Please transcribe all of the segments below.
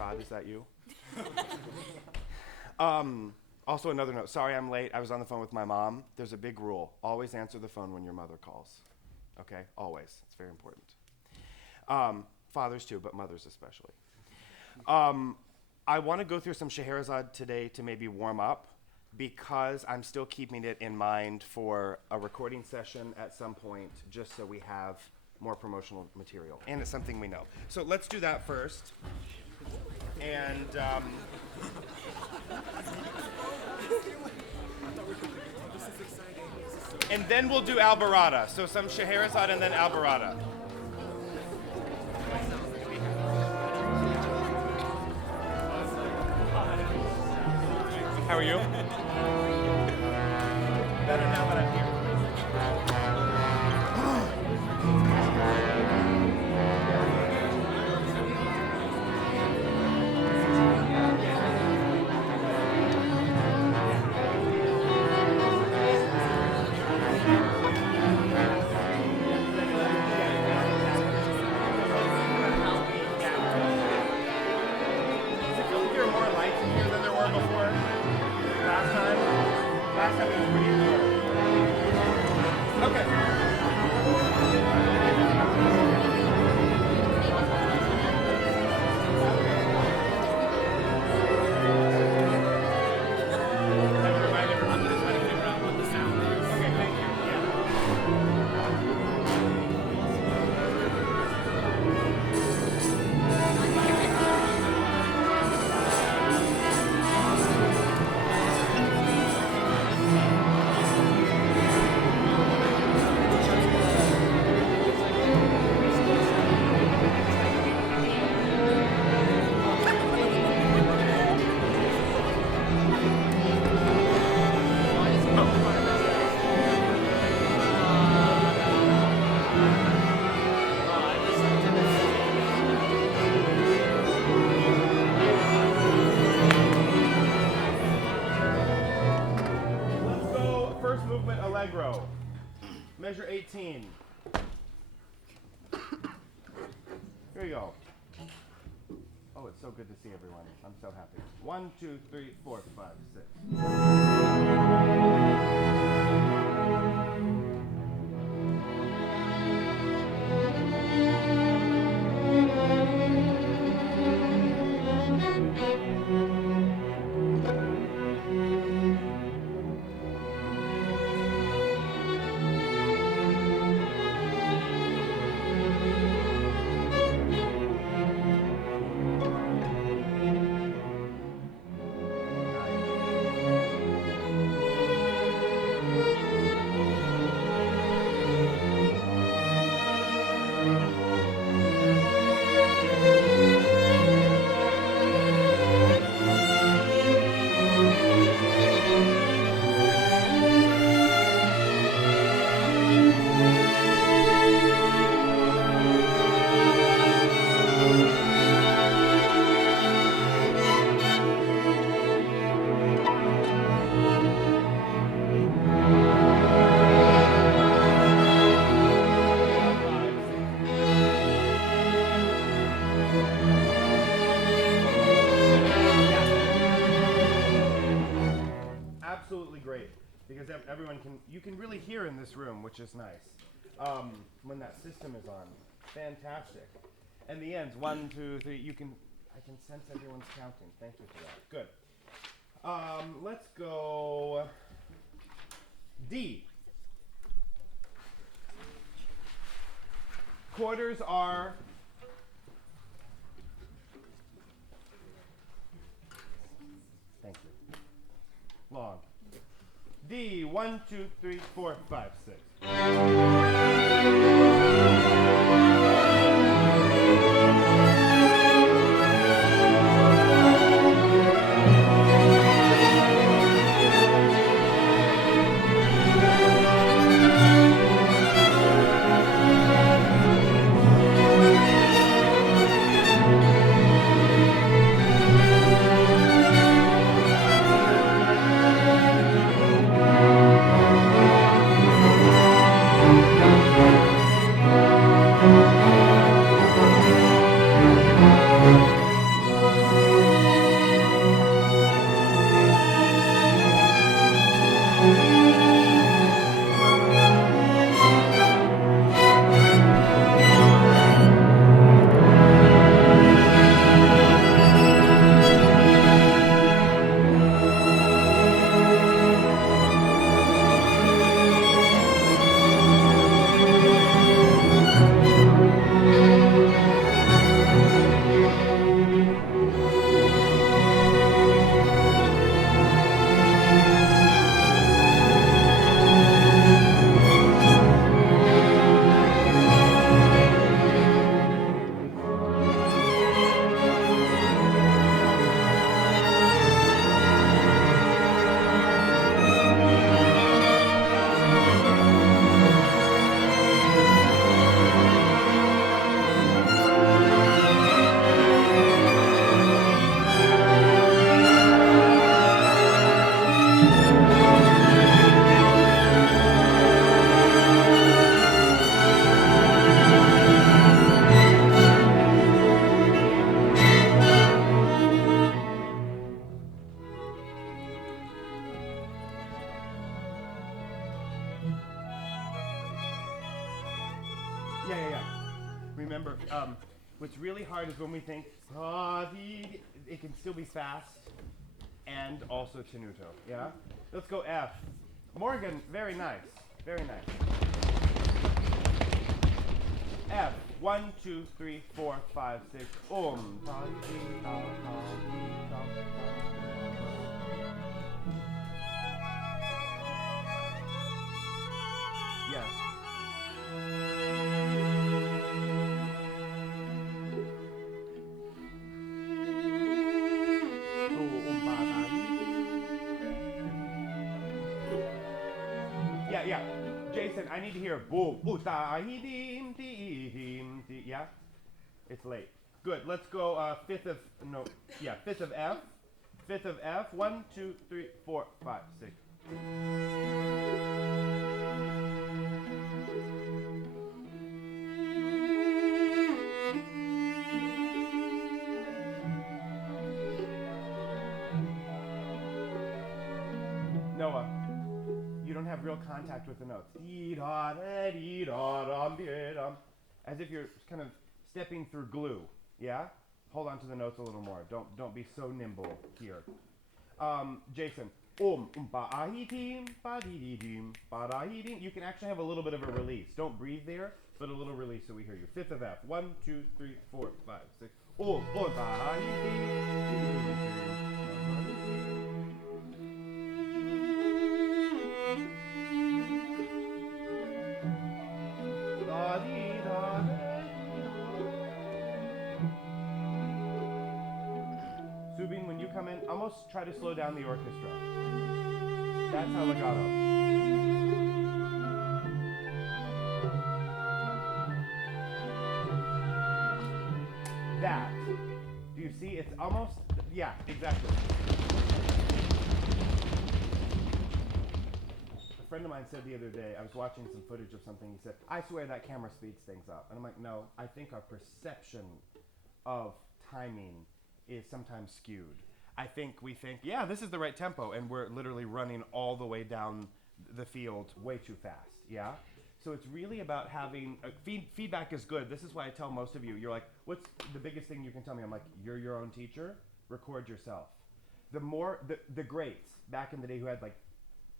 God, is that you? Also another note, sorry I'm late. I was on the phone with my mom. There's a big rule. Always answer the phone when your mother calls. Okay? Always. It's very important. Fathers too, but mothers especially. I want to go through some Scheherazade today to maybe warm up because I'm still keeping it in mind for a recording session at some point just so we have more promotional material. And it's something we know. So let's do that first. And and then we'll do Alborada. So some Scheherazade and then Alborada. How are you? Better now that I'm here. Measure 18. Here you go. Oh, it's so good to see everyone. I'm so happy. 1, 2, 3, 4, 5, everyone can, you can really hear in this room, which is nice, when that system is on. Fantastic. And the ends, 1, 2, 3, I can sense everyone's counting. Thank you for that. Good. Let's go D. Quarters are thank you. Long. D, 1, 2, 3, 4, 5, 6. What's really hard is when we think, it can still be fast and also tenuto, yeah? Let's go F. Morgan, very nice, very nice. F, 1, 2, 3, 4, 5, 6, Yes. Yeah. Jason, I need to hear boom, yeah? It's late. Good. Let's go fifth of F. Fifth of F. 1, 2, 3, 4, 5, 6. Noah, you don't have real contact with the notes. As if you're kind of stepping through glue. Yeah? Hold on to the notes a little more. Don't be so nimble here. Jason. You can actually have a little bit of a release. Don't breathe there, but a little release so we hear you. Fifth of F. 1, 2, 3, 4, 5, 6. Subin, when you come in, almost try to slow down the orchestra. That's how legato. That. Do you see? It's almost, yeah, exactly. A friend of mine said the other day, I was watching some footage of something, he said, I swear that camera speeds things up. And I'm like, no, I think our perception of timing is sometimes skewed. I think we think, yeah, this is the right tempo, and we're literally running all the way down the field way too fast, yeah? So it's really about having, feedback is good. This is why I tell most of you, you're like, what's the biggest thing you can tell me? I'm like, you're your own teacher, record yourself. The greats back in the day who had like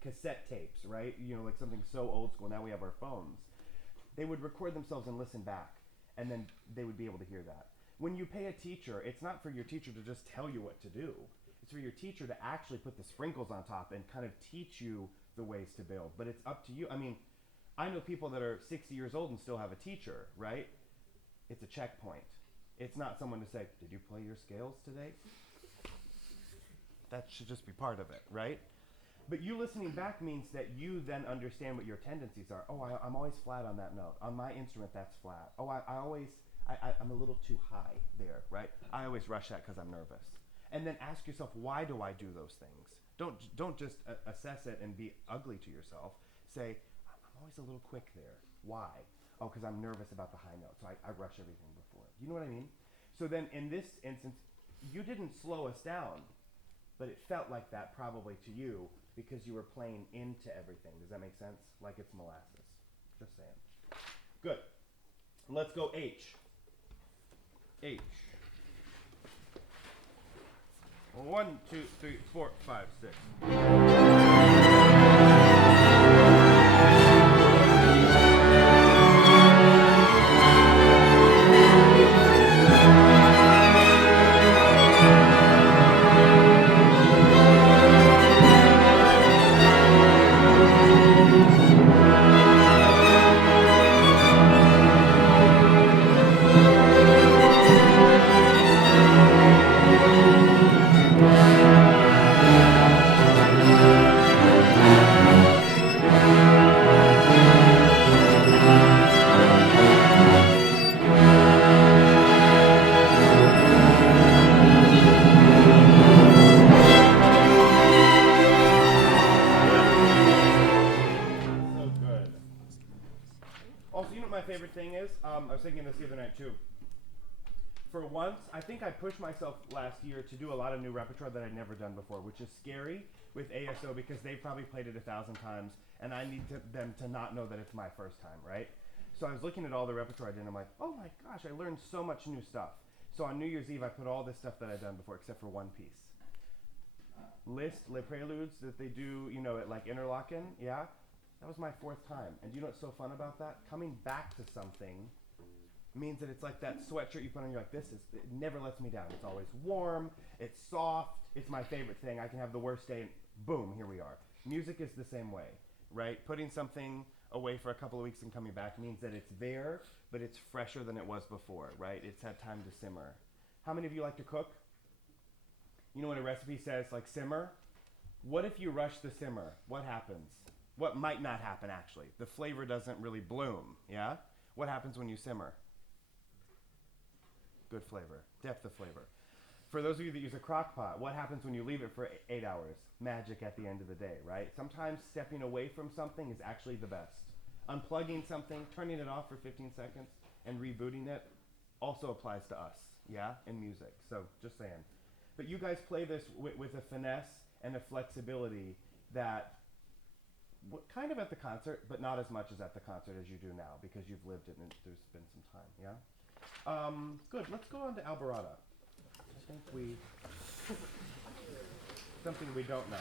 cassette tapes, right? You know, like something so old school, now we have our phones. They would record themselves and listen back, and then they would be able to hear that. When you pay a teacher, it's not for your teacher to just tell you what to do. It's for your teacher to actually put the sprinkles on top and kind of teach you the ways to build. But it's up to you. I mean, I know people that are 60 years old and still have a teacher, right? It's a checkpoint. It's not someone to say, did you play your scales today? That should just be part of it, right? But you listening back means that you then understand what your tendencies are. Oh, I'm always flat on that note. On my instrument, that's flat. Oh, I'm a little too high there, right? I always rush that because I'm nervous. And then ask yourself, why do I do those things? Don't just assess it and be ugly to yourself. Say, I'm always a little quick there. Why? Oh, because I'm nervous about the high note, so I rush everything before it. You know what I mean? So then in this instance, you didn't slow us down, but it felt like that probably to you because you were playing into everything. Does that make sense? Like it's molasses. Just saying. Good. Let's go H. H. 1, 2, 3, 4, 5, 6. I was thinking this the other night too. For once, I think I pushed myself last year to do a lot of new repertoire that I'd never done before, which is scary with ASYO because they've probably played it 1,000 times, and I need them to not know that it's my first time, right? So I was looking at all the repertoire I did, and I'm like, oh my gosh, I learned so much new stuff. So on New Year's Eve, I put all this stuff that I'd done before, except for one piece. Liszt, Les Preludes that they do, you know, at like Interlaken, yeah? That was my 4th time. And do you know what's so fun about that? Coming back to something means that it's like that sweatshirt you put on, you're like, it never lets me down. It's always warm, it's soft, it's my favorite thing. I can have the worst day, and boom, here we are. Music is the same way, right? Putting something away for a couple of weeks and coming back means that it's there, but it's fresher than it was before, right? It's had time to simmer. How many of you like to cook? You know when a recipe says, like, simmer? What if you rush the simmer? What happens? What might not happen, actually? The flavor doesn't really bloom, yeah? What happens when you simmer? Good flavor, depth of flavor. For those of you that use a crock pot, what happens when you leave it for 8 hours? Magic at the end of the day, right? Sometimes stepping away from something is actually the best. Unplugging something, turning it off for 15 seconds, and rebooting it also applies to us, yeah, in music. So just saying. But you guys play this with a finesse and a flexibility that kind of at the concert, but not as much as at the concert as you do now, because you've lived it and there's been some time, yeah? Good, let's go on to Alborada. I think something we don't know.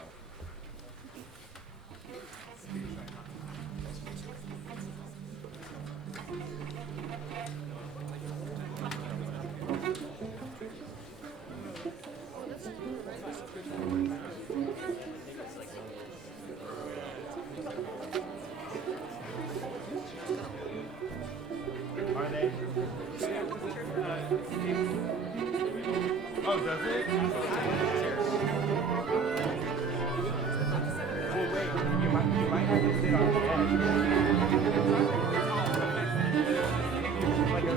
Are they? Oh, does it? Well, wait, you might have to sit on the edge. Like a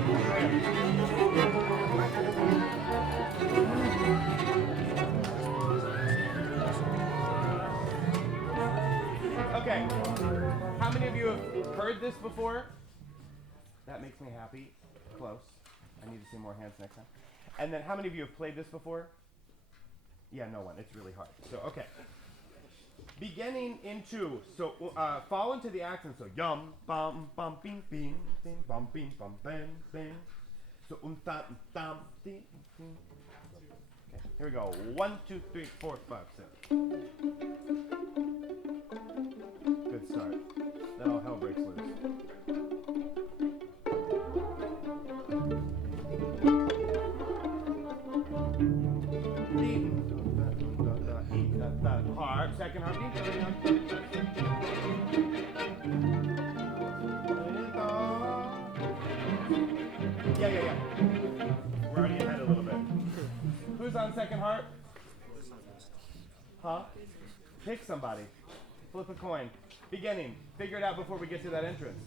okay, how many of you have heard this before? That makes me happy. Close. I need to see more hands next time. And then how many of you have played this before? Yeah, no one. It's really hard. So, okay. Beginning in 2. So, fall into the accent. So, yum, bum, bum, bing, bing, bing, bum, bing, bum, bing, bing. So, ta, tam, ding, ding. Okay, here we go. 1, 2, 3, 4, 5, 6. Good start. Then all hell breaks loose. Harp, second harp. Yeah. We're already ahead a little bit. Who's on second harp? Huh? Pick somebody. Flip a coin. Beginning. Figure it out before we get to that entrance.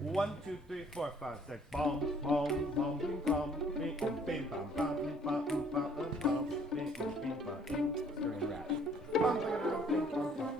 1, 2, 3, 4, 5, 6. Bum, bum, bum, bing, bum, bing, bing, bum, bum, bing, bum, bum, bum, bum, bing, bing, bum, bing. Stirring rat. Bum, bing, bum, bum.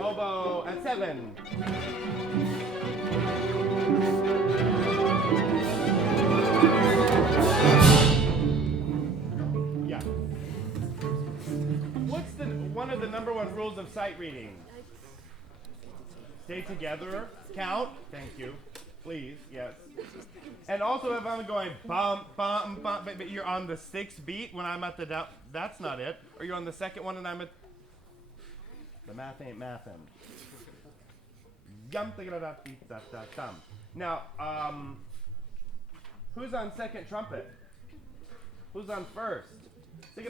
Oboe at 7. Yeah. What's one of the number one rules of sight reading? Stay together. Count. Thank you. Please, yes. And also if I'm going bum, bum, bum, but you're on the sixth beat when I'm at the down, that's not it. Or you're on the second one and I'm at, the math ain't mathin'. Now, who's on second trumpet? Who's on first? And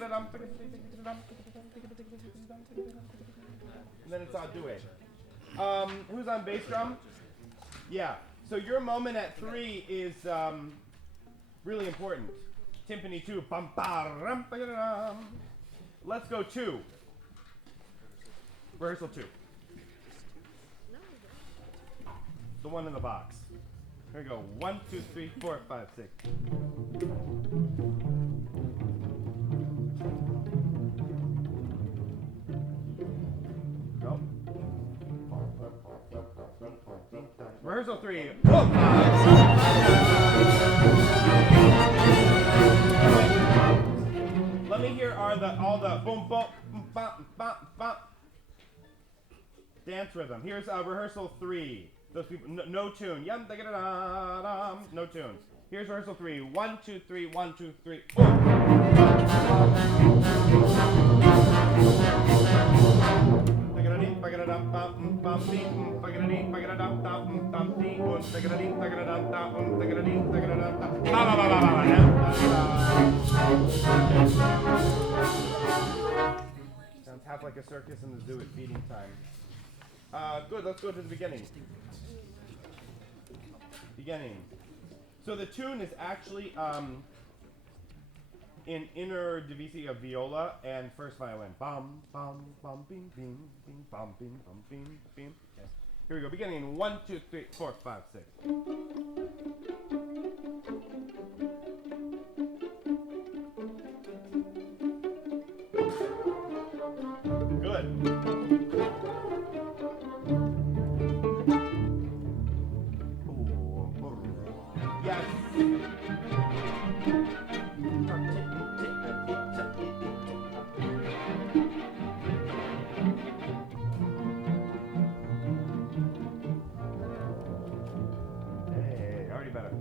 then it's all duet. Who's on bass drum? Yeah. So your moment at 3 is really important. Timpani 2. Let's go 2. Rehearsal 2. The one in the box. Here we go. 1, 2, 3, 4, 5, 6. Go. Rehearsal 3. Let me hear all the boom, boom, bum, bum, bum. Dance rhythm. Here's rehearsal 3. Those people, no tune. No tune. Here's rehearsal 3. 1, 2, 3, 1, 2, 3. Sounds half like a circus in the zoo at feeding time. Good, let's go to the beginning. So the tune is actually in inner divisi of viola and first violin. Bum, bum, bum, bing, bing, bing, bum, bing, bum, bing, bing. Okay. Here we go, beginning. 1, 2, 3, 4, 5, 6. Good. Yes. Hey, already better.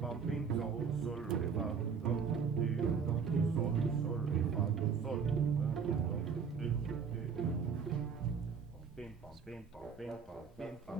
Bumping sol, sol, re, fa, do, sol, sol, re, fa, do, sol. Bim, bum, bim, bum, bim, bum, bim, bum,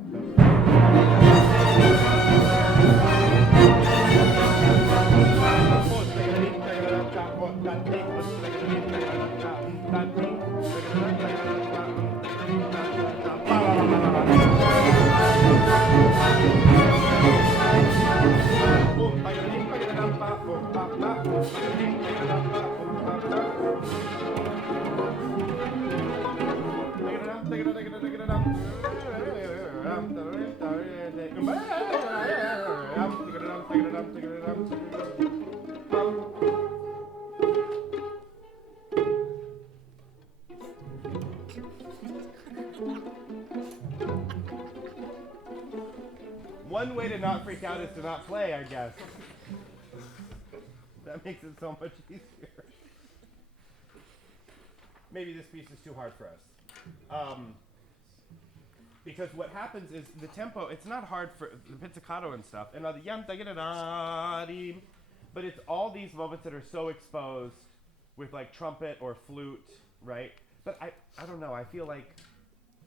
One way to not freak out is to not play, I guess. That makes it so much easier. Maybe this piece is too hard for us. Because what happens is the tempo, it's not hard for the pizzicato and stuff, and but it's all these moments that are so exposed with like trumpet or flute, right? But I don't know, I feel like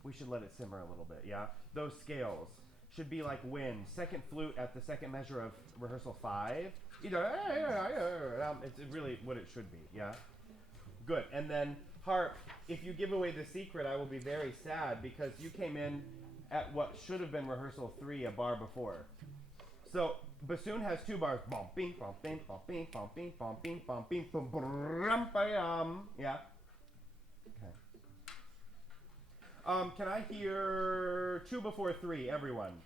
we should let it simmer a little bit, yeah? Those scales should be like wind. Second flute at the second measure of rehearsal 5. It's really what it should be, yeah? Good, and then harp, if you give away the secret, I will be very sad because you came in at what should have been rehearsal 3 a bar before. So bassoon has 2 bars. Bum, bing, bum, bing, bum, bing, bum, bing, bum, bing, bum, bing, bum, brum, ba-yum. Yeah? Okay. Can I hear 2 before 3, everyone?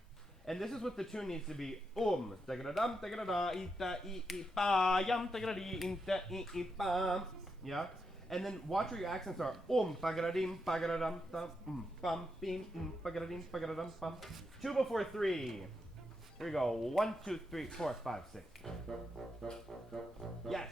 And this is what the tune needs to be. Da-ga-da-dum, da-ga-da-da, ita, i, yum, da-ga-da-dee, inta, i, bam. Yeah? And then watch where your accents are. Pagaradim, pagaradam, dum, bum, bim, pagaradim, pagadadum, bum. 2 before 3. Here we go. 1, 2, 3, 4, 5, 6. Yes.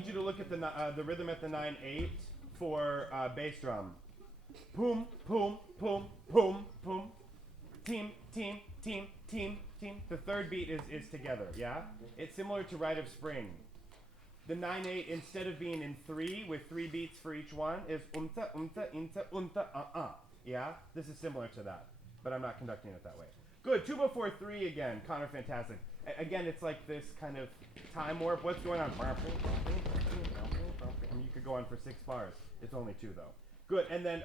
need you to look at the rhythm at the 9/8 for bass drum. Boom, boom, boom, boom, boom. Team, team, team, team, team. The third beat is together, yeah? It's similar to Rite of Spring. The 9/8, instead of being in 3 with 3 beats for each one, is unta, unta, inta, unta, yeah? This is similar to that, but I'm not conducting it that way. Good, 2 before 3 again. Connor, fantastic. Again, it's like this kind of time warp. What's going on? I mean, you could go on for 6 bars. It's only 2 though. Good, and then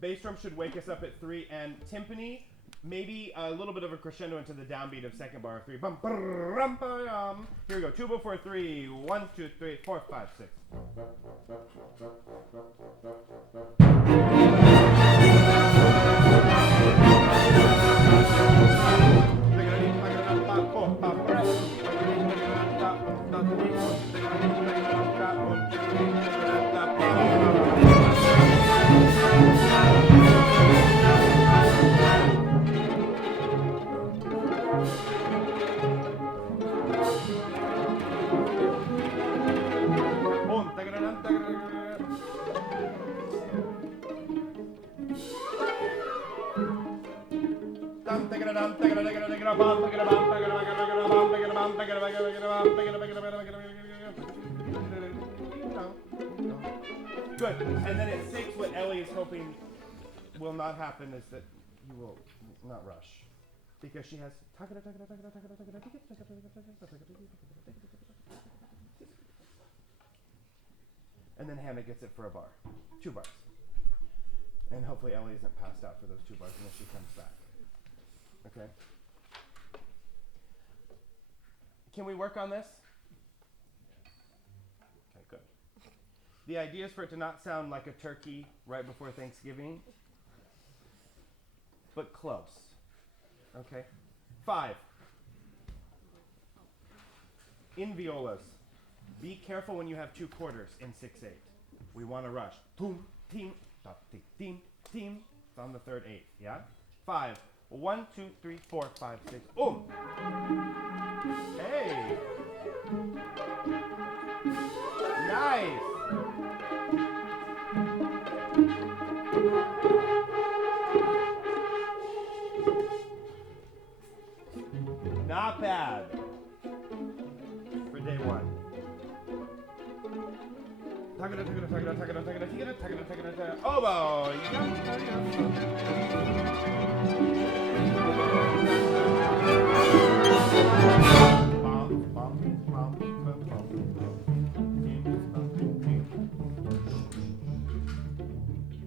bass drum should wake us up at 3, and timpani, maybe a little bit of a crescendo into the downbeat of second bar of 3. Bum, brum, bum. Here we go. 2 before 3. 1, 2, 3, 4, 5, 6. Good. And then at 6, what Ellie is hoping will not happen is that you will not rush. Because she has... And then Hannah gets it for a bar. 2 bars. And hopefully Ellie isn't passed out for those 2 bars unless she comes back. Okay? Can we work on this? Okay, good. The idea is for it to not sound like a turkey right before Thanksgiving, but close. Okay? 5. In violas, be careful when you have 2 quarters in 6/8. We want to rush. Boom, team, team, team. It's on the 3rd 8. Yeah? 5. 1, 2, 3, 4, 5, 6. Hey. Nice. Not bad for day 1. Oboe.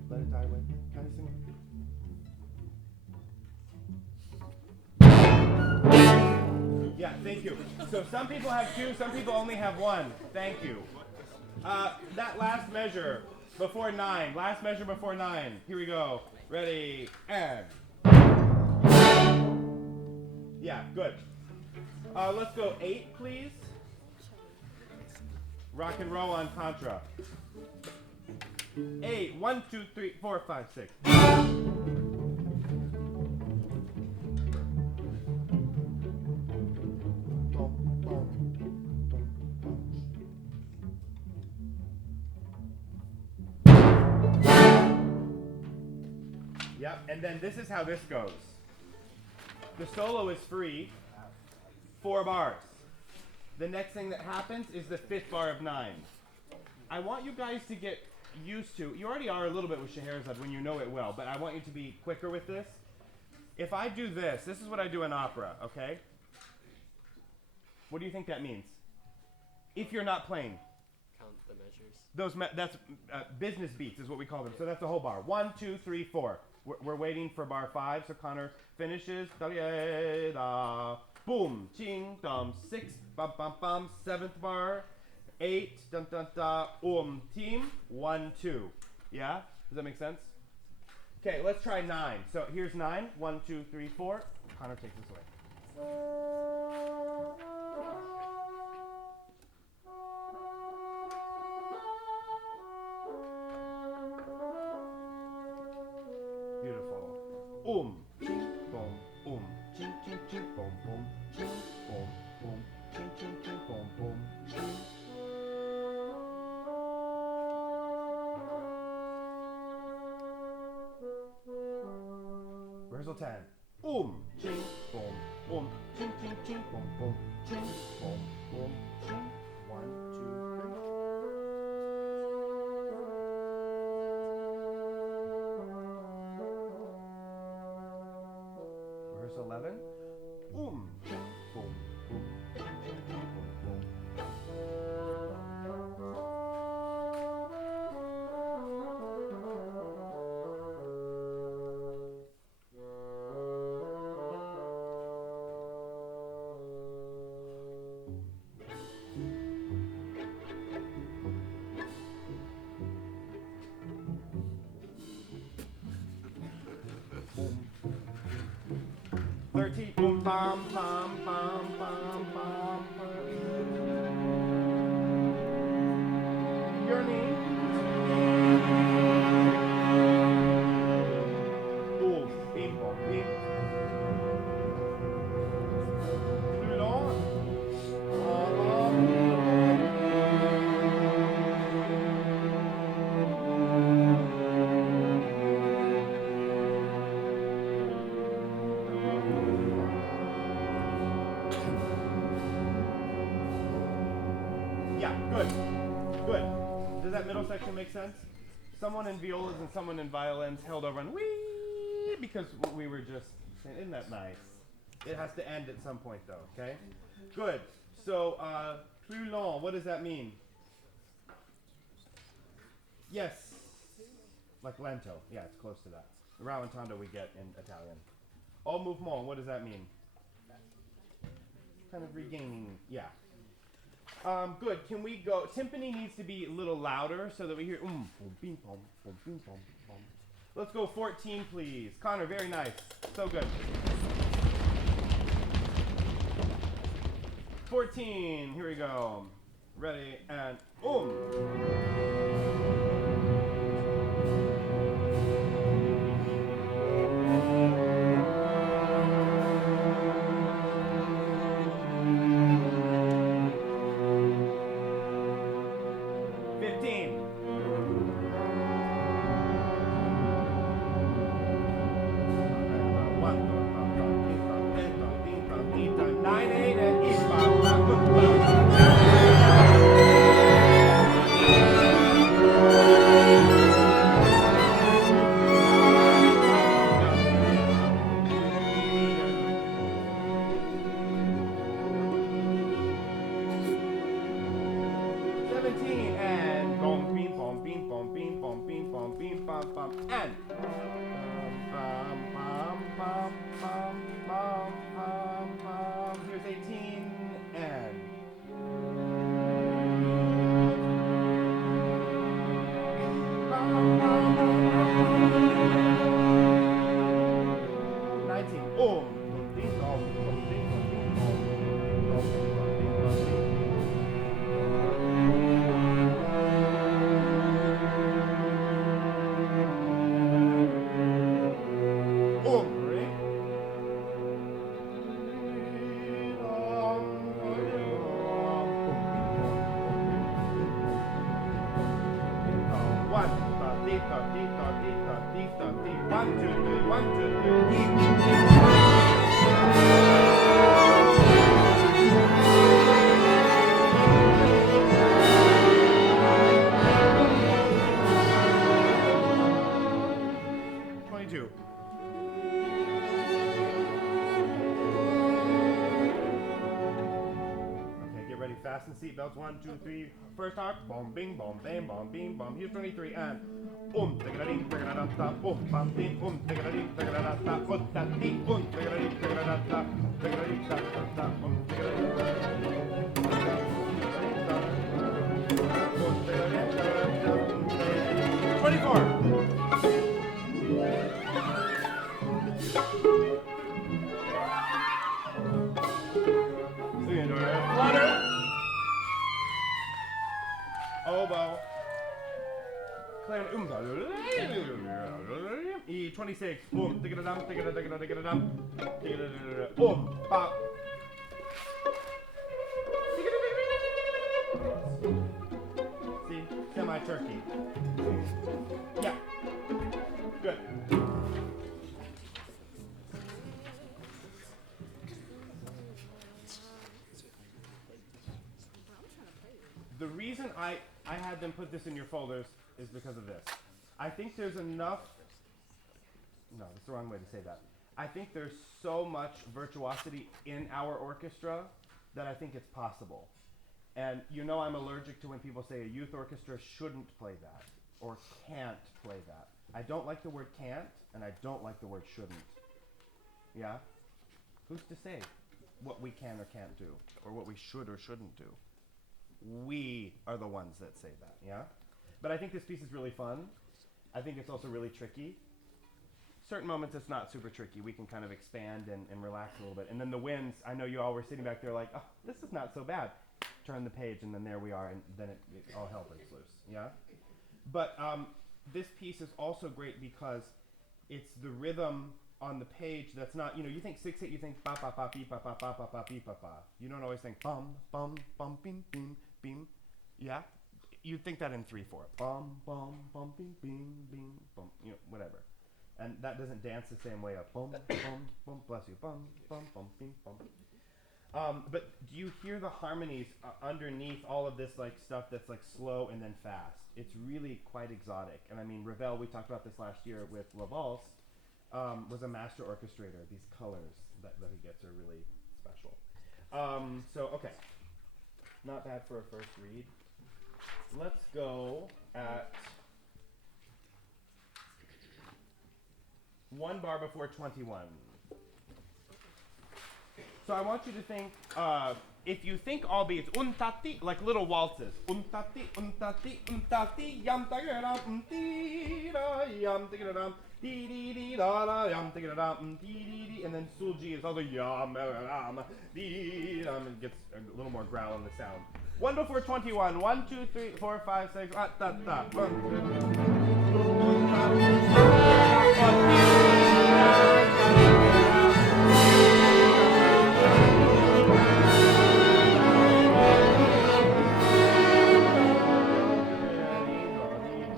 Let it die away. Can you sing it? Yeah, thank you. So some people have 2, some people only have 1. Thank you. That last measure before 9. Last measure before 9. Here we go. Ready, and. Yeah, good. Let's go 8, please. Rock and roll on contra. 8. 1, 2, 3, 4, 5, 6. Yep, and then this is how this goes. The solo is free, 4 bars. The next thing that happens is the 5th bar of 9. I want you guys to get used to, you already are a little bit with Scheherazade when you know it well, but I want you to be quicker with this. If I do this is what I do in opera, okay? What do you think that means? If you're not playing. Count the measures. That's business beats is what we call them. So that's the whole bar. 1, 2, 3, 4. We're waiting for bar 5, so Connor finishes. Boom, ching, dum, 6, bum, bum, bum, 7th bar, 8, dun, dun, dun, team, 1, 2. Yeah? Does that make sense? Okay, let's try 9. So here's 9. 1, 2, 3, 4. Connor takes this away. Beautiful. Ching, boom, ching, ching, ching, boom, boom, ching, boom, boom, ching, ching, ching, boom, boom, ching. Rehearsal 10. Ching, boom, ching, ching, ching, boom, ching, boom, ching. 1, 2, 3. Rehearsal 11. Ching, boom, boom, ching, boom, boom. Boom, bam, bam, bam, bam, bam. Your name? Boom, bim, bom, bim. Plus long. Yeah, good. Good. Does that middle section make sense? Someone in violas and someone in violins held over and wee because we were just saying, isn't that nice? It has to end at some point though, okay? Good. So, plus long, what does that mean? Yes. Like lento. Yeah, it's close to that. Rallentando we get in Italian. Au mouvement, what does that mean? Kind of regaining, yeah. Good. Can we go? Timpani needs to be a little louder so that we hear boom, bing, boom, boom, bing, boom, boom. Let's go 14, please. Connor, very nice. So good. 14. Here we go. Ready and boom. 15. 9, 8, and East. And here's 18 and 19. Fasten seatbelts. 1, 2, 3. First arc. Boom, bing, boom, bam, boom, bing, boom. Here's 23 and tigadading, tigadadata, bam, bing, tigadading, tigadadata, ding, tigadading, tigadadata, tigadading, tigadadata, tigadading, 24. Flutter. Oboe. Clarinet. E26. Boom. Tigadadam, tigadadam, tigadadam. Boom. Bop. See? Semi-turkey. Yeah. Good. The reason I had them put this in your folders is because of this. I think there's enough, no, that's the wrong way to say that. I think there's so much virtuosity in our orchestra that I think it's possible. And you know I'm allergic to when people say a youth orchestra shouldn't play that or can't play that. I don't like the word can't, and I don't like the word shouldn't. Yeah? Who's to say what we can or can't do, or what we should or shouldn't do? We are the ones that say that, yeah? But I think this piece is really fun. I think it's also really tricky. Certain moments it's not super tricky. We can kind of expand and relax a little bit. And then the winds, I know you all were sitting back there like, oh, this is not so bad. Turn the page, and then there we are, and then it all hell breaks loose, yeah? But this piece is also great because it's the rhythm on the page that's not, you know, you think 6/8, you think ba ba ba beep ba ba ba ba ba beep ba ba. You don't always think bum bum bum bing bing bing, yeah? You think that in 3/4, bum bum bum bing bing bing bum, you know, whatever. And that doesn't dance the same way of bum bum bum, bless you, bum bum bum bing bum. But do you hear the harmonies underneath all of this like stuff that's like slow and then fast? It's really quite exotic. And I mean, Ravel, we talked about this last year with La Valse, was a master orchestrator. These colors that he gets are really special. So, okay. Not bad for a first read. Let's go at 1 bar before 21. So I want you to think, if you think all beats, untati, like little waltzes. Untati, untati, untati, yam tagaram, yam tagaram, dee dee dee da da, yam tagaram, dee dee dee, and then sulji is also yam tagaram, dee dee, it gets a little more growl in the sound. 1 before 21. 1, 2, 3, 4, 5, 6, ta ta. 1,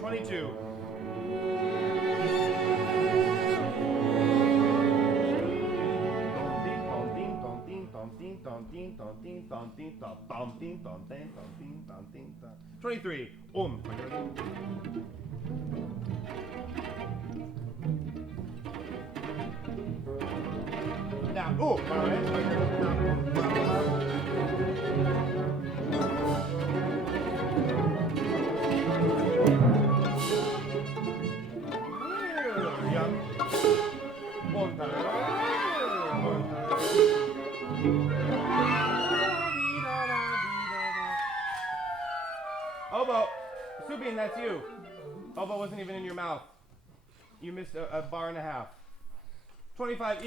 22. Ding 23. Now, oh, Oboe, Subin, that's you. Oboe wasn't even in your mouth. You missed a bar and a half. 25. 1,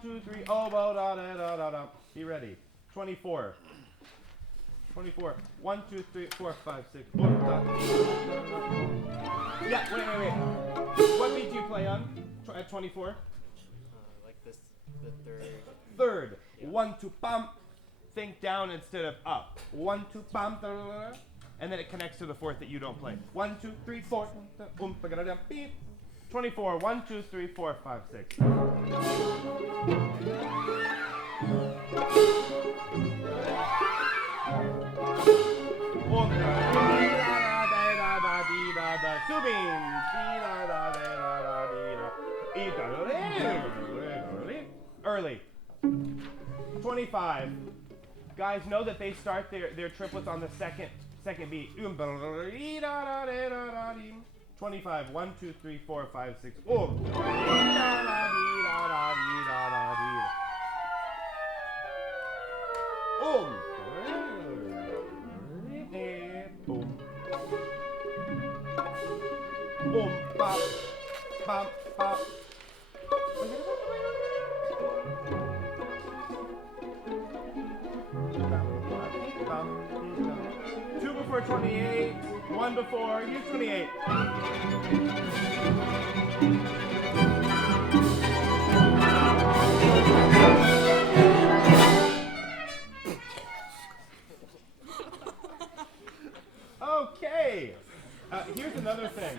2, 3. Oboe. Da da da da da. Be ready. 24. 24. 1, 2, 3, 4, 5, 6. Yeah. Wait. What beat do you play on? At 24. Like this, the third. Third. 1, 2, bump. Think down instead of up. 1, 2, bump, and then it connects to the fourth that you don't play. 1, 2, 3, 4. 24. 1, 2, 3, 4, 5, 6. Early. 25. Guys know that they start their triplets on the second beat. 25. 1, 2, 3, 4, 5, 6. Bop, bop, bop. 2 before 28, 1 before, use 28. Okay, here's another thing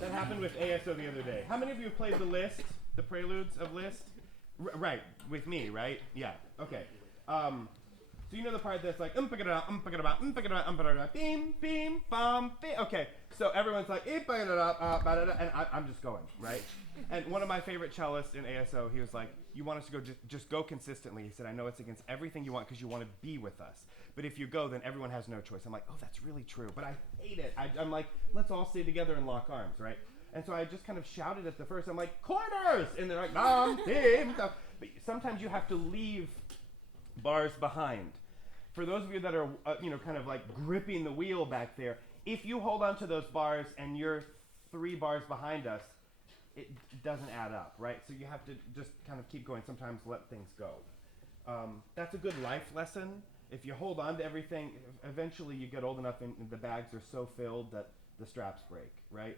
that happened with ASYO the other day. How many of you have played the Liszt, the preludes of Liszt? Right, with me, right? Yeah, okay. So you know the part that's like beam, beam, bam, beam. Okay, so everyone's like and I'm just going, right? And one of my favorite cellists in ASO, he was like, "You want us to go just go consistently." He said, "I know it's against everything you want because you want to be with us. But if you go, then everyone has no choice." I'm like, "Oh, that's really true." But I hate it. I'm like, "Let's all stay together and lock arms, right?" And so I just kind of shouted at the first. I'm like, "Quarters!" And they're like, beam, stuff. But sometimes you have to leave bars behind. For those of you that are, kind of like gripping the wheel back there, if you hold on to those bars and you're 3 bars behind us, it doesn't add up, right? So you have to just kind of keep going. Sometimes let things go. That's a good life lesson. If you hold on to everything, eventually you get old enough and the bags are so filled that the straps break, right?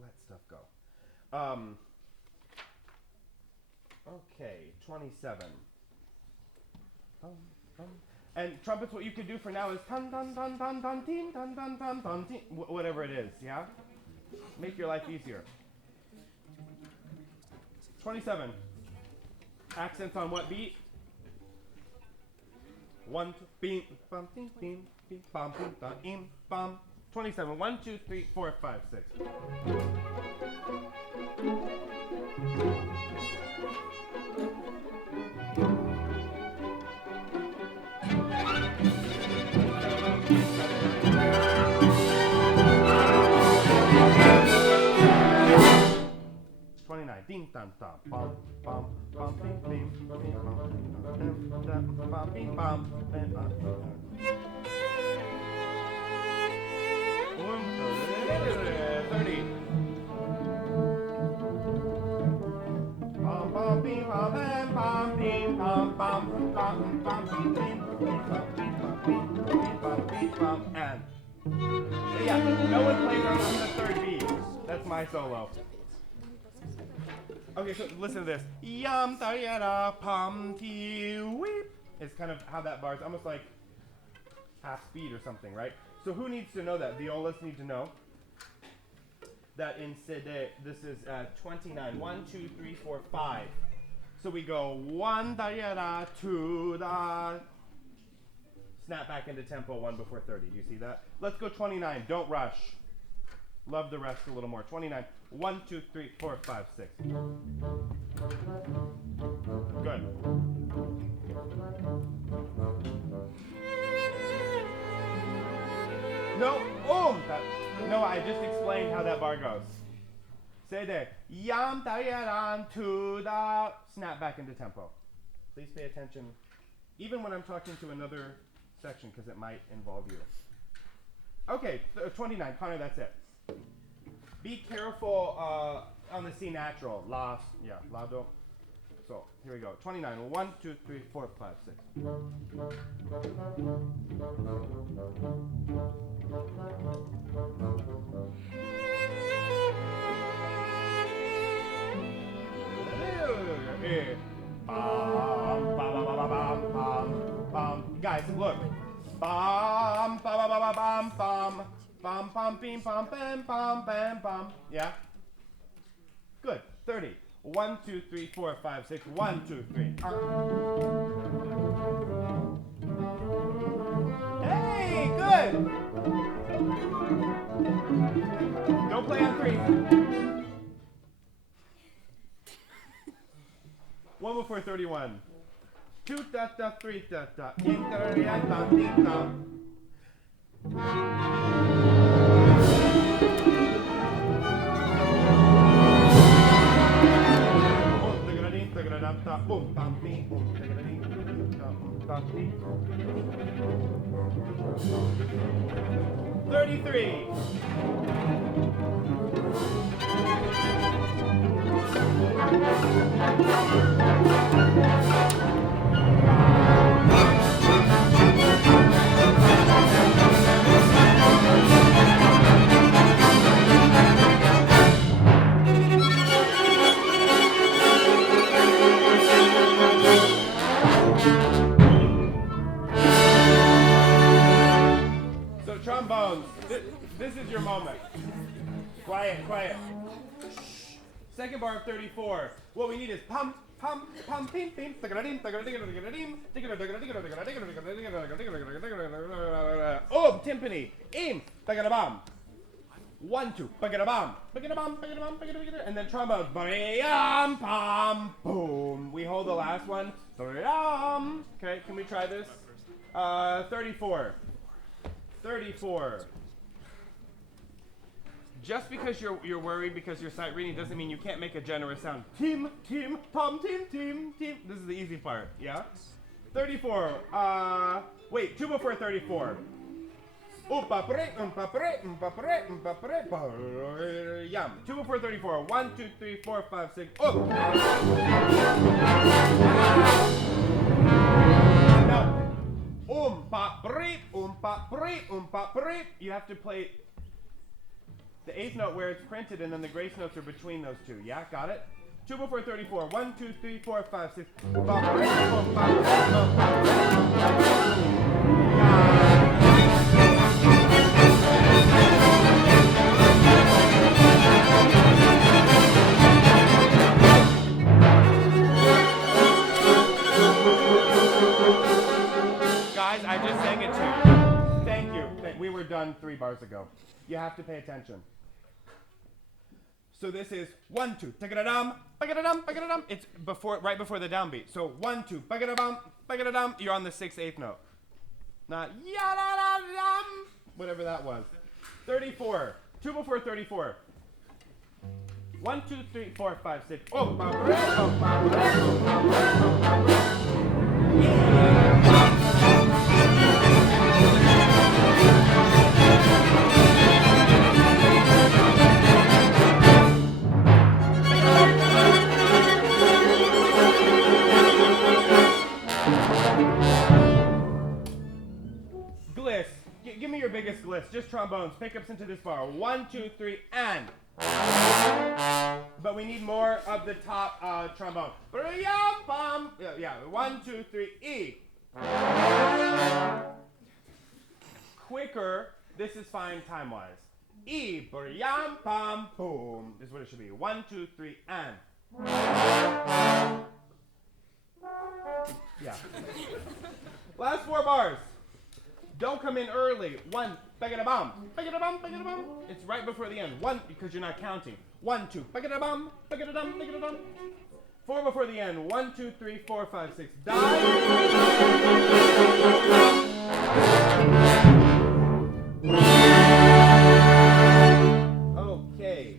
Let stuff go. Okay, 27. And trumpets, what you could do for now is dun dun dun dun dun dun dun dun dun dun dun, whatever it is, yeah? Make your life easier. 27. Accents on what beat? 1, 2, beam, bum, beam, beam, beam, bum, beam, da, im, bum. 27. 1, 2, 3, 4, 5, 6. Ding dun dun bum bum bum bing bing bing bum dum bum bing bum bing bum. 30. Bum bum bing bum bam bum bing bum bum bum bum bing bing bum bing bum bing bum bing bum and yeah, no one plays on the third beat. That's my solo. Okay, so listen to this. Yam tayara pam ti weep. It's kind of how that bar is almost like half speed or something, right? So who needs to know that? Violas need to know that in Sede, this is 29. 1, 2, 3, 4, 5. So we go 1 tayara, 2 da. Snap back into tempo 1 before 30. Do you see that? Let's go 29. Don't rush. Love the rest a little more. 29. 1, 2, 3, 4, 5, 6. Good. No. No, I just explained how that bar goes. Say there. Yam tayaran to da. Snap back into tempo. Please pay attention, even when I'm talking to another section, because it might involve you. Okay, 29. Connor, that's it. Be careful on the C natural. La, do. So, here we go. 29. 1, 2, 3, 4, 5, 6. Guys, look. Bam, ba ba ba ba bam, bam. Bum, bum, beam, bum, bam, bum, bam, bum. Yeah? Good. 30. 1, 2, 3, 4, 5, 6. 1, 2, 3. Hey, good. Don't play on 3. 1 before 31. 2 da da 3 da da. In da da da da. $33. So trombones, this is your moment. Quiet, quiet. Shh. Second bar of 34. What we need is pump, pum, pum, pim, pim, timpani, bam. 1, 2, bam, and then trombone, pam, boom. We hold the last one, okay, can we try this? 34. Just because you're worried because you're sight reading doesn't mean you can't make a generous sound. Tim, pom, tim. This is the easy part, yeah? 34. Wait, 2 before 34. Yum. 2 before 34. 1, 2, 3, 4, 5, 6. Now, you have to play the 8th note where it's printed, and then the grace notes are between those two. Yeah, got it? 2 before 34. 1, 2, 3, 4, 5, 6. Guys, I just sang it to you. Thank you. We were done 3 bars ago. You have to pay attention. So this is 1, 2, tagadadam, bagadadam, bagadadam. It's right before the downbeat. So 1, 2, bagadadam, bagadadam. You're on the 6th, 8th note. Not yadadadam, whatever that was. 34. 2 before 34. 1, 2, 3, 4, 5, 6. Gliss. Give me your biggest gliss. Just trombones. Pickups into this bar. 1, 2, 3, and. But we need more of the top trombone. Yeah. 1, 2, 3, E. Quicker. This is fine time-wise. E. Pam, boom. This is what it should be. 1, 2, 3, and. Yeah. Last 4 bars. Don't come in early. 1, bagadabam. It's right before the end. 1, because you're not counting. 1, 2, bagadabam. 4 before the end. 1, 2, 3, 4, 5, 6. Die. Okay.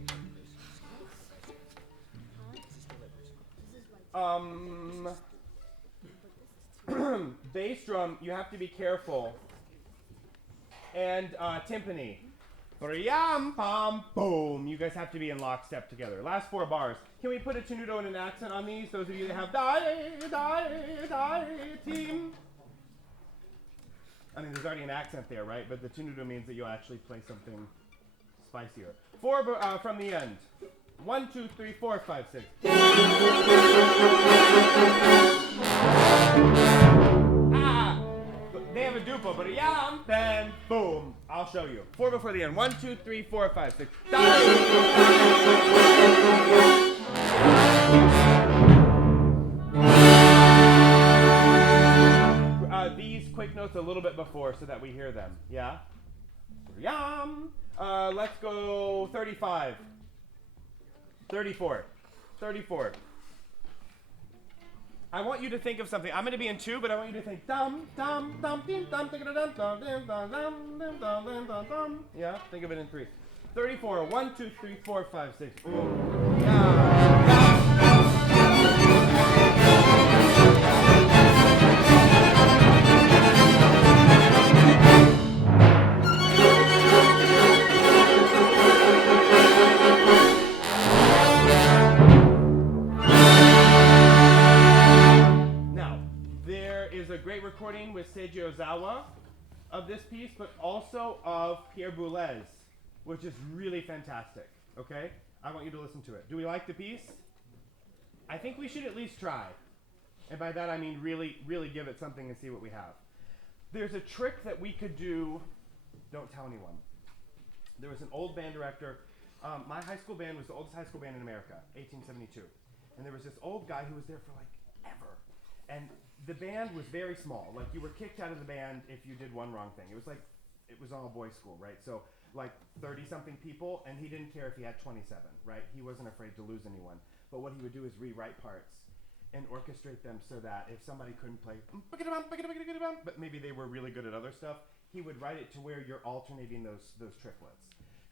Bass drum, you have to be careful. And timpani. Pam, boom. You guys have to be in lockstep together. Last 4 bars. Can we put a tenuto and an accent on these? Those of you that have die, team. I mean, there's already an accent there, right? But the tenuto means that you'll actually play something spicier. 4 from the end. 1, 2, 3, 4, 5, 6. They have a dupo, but then boom. I'll show you. 4 before the end. 1, 2, 3, 4, 5, 6. These quick notes a little bit before so that we hear them. Yeah? Let's go 35. 34. I want you to think of something. I'm going to be in 2, but I want you to think dum dum dum dum dum dum dum dum dum dum dum. Yeah, think of it in 3. 34. 1, 2, 3, 4, 5, 6. A great recording with Seiji Ozawa of this piece, but also of Pierre Boulez, which is really fantastic. Okay? I want you to listen to it. Do we like the piece? I think we should at least try. And by that I mean really, really give it something and see what we have. There's a trick that we could do. Don't tell anyone. There was an old band director. My high school band was the oldest high school band in America, 1872. And there was this old guy who was there for like ever. And the band was very small. Like you were kicked out of the band if you did one wrong thing. It was all boys school, right? So like 30 something people, and he didn't care if he had 27, right? He wasn't afraid to lose anyone. But what he would do is rewrite parts and orchestrate them so that if somebody couldn't play, but maybe they were really good at other stuff, he would write it to where you're alternating those triplets.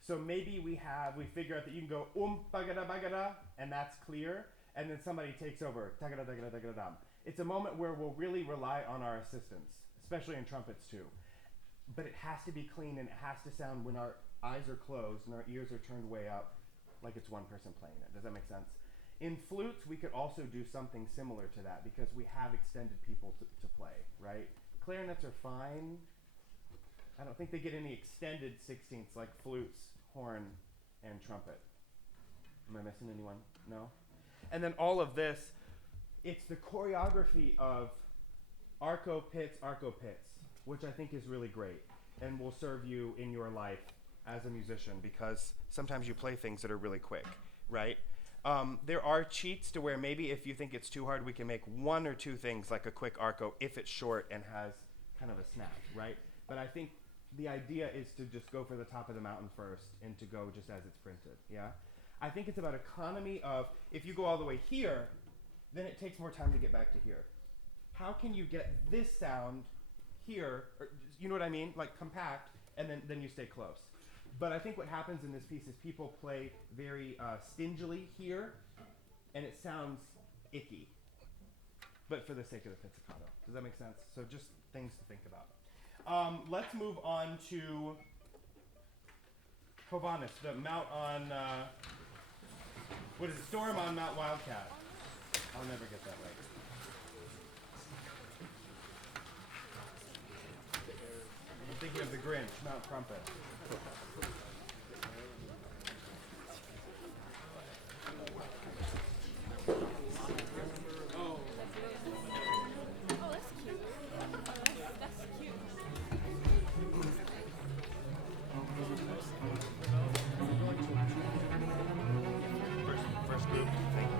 So maybe we figure out that you can go bagada bagada, and that's clear, and then somebody takes over tagada tagada tagada dam. It's a moment where we'll really rely on our assistants, especially in trumpets too. But it has to be clean, and it has to sound when our eyes are closed and our ears are turned way up, like it's one person playing it. Does that make sense? In flutes, we could also do something similar to that because we have extended people to play, right? Clarinets are fine. I don't think they get any extended sixteenths like flutes, horn, and trumpet. Am I missing anyone? No? And then all of this, it's the choreography of arco pits, which I think is really great and will serve you in your life as a musician because sometimes you play things that are really quick, right? There are cheats to where maybe if you think it's too hard, we can make one or two things like a quick arco if it's short and has kind of a snap, right? But I think the idea is to just go for the top of the mountain first and to go just as it's printed, yeah? I think it's about economy of, if you go all the way here, then it takes more time to get back to here. How can you get this sound here, or, you know what I mean? Like compact, and then you stay close. But I think what happens in this piece is people play very stingily here, and it sounds icky, but for the sake of the pizzicato. Does that make sense? So just things to think about. Let's move on to Hovhaness, the Mount on, what is it? Storm on Mount Wildcat. I'll never get that right. I'm thinking of the Grinch, Mount Crumpet. First group, thank you.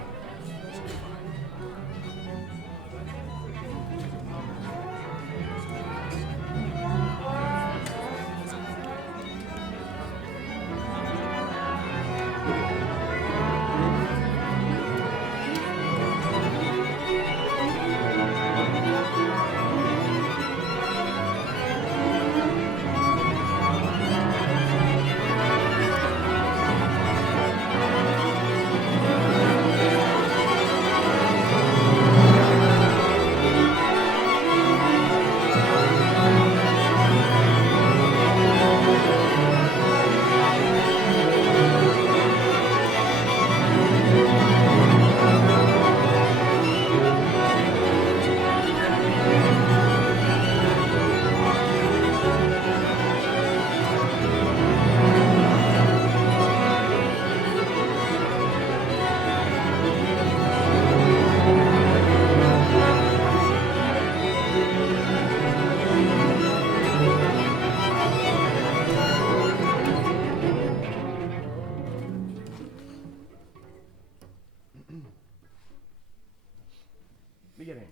Beginning.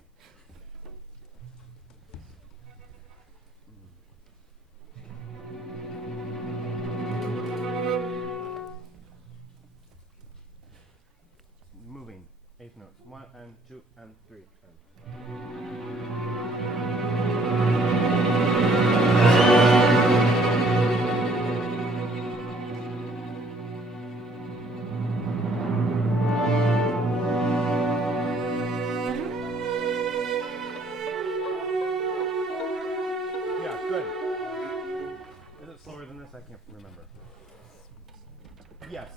Moving. Eighth notes. 1 and 2 and 3. Yeah, good. Is it slower than this? I can't remember. Yes.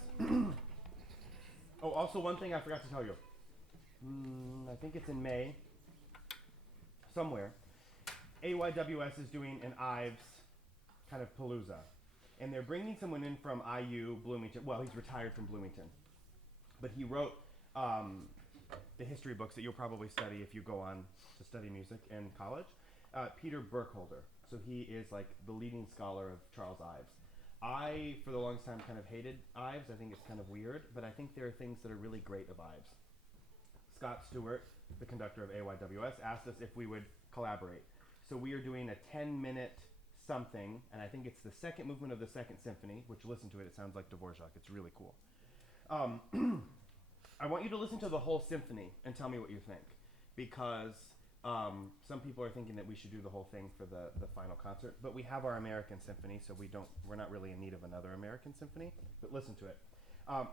Oh, also one thing I forgot to tell you. I think it's in May, somewhere. AYWS is doing an Ives kind of palooza. And they're bringing someone in from IU Bloomington. Well, he's retired from Bloomington. But he wrote the history books that you'll probably study if you go on to study music in college. Peter Burkholder. So he is like the leading scholar of Charles Ives. I, for the longest time, kind of hated Ives. I think it's kind of weird, but I think there are things that are really great of Ives. Scott Stewart, the conductor of AYWS, asked us if we would collaborate. So we are doing a 10-minute something, and I think it's the second movement of the Second Symphony, which, listen to it, it sounds like Dvorak. It's really cool. I want you to listen to the whole symphony and tell me what you think, because some people are thinking that we should do the whole thing for the final concert, but we have our American Symphony, so we're not really in need of another American Symphony, but listen to it.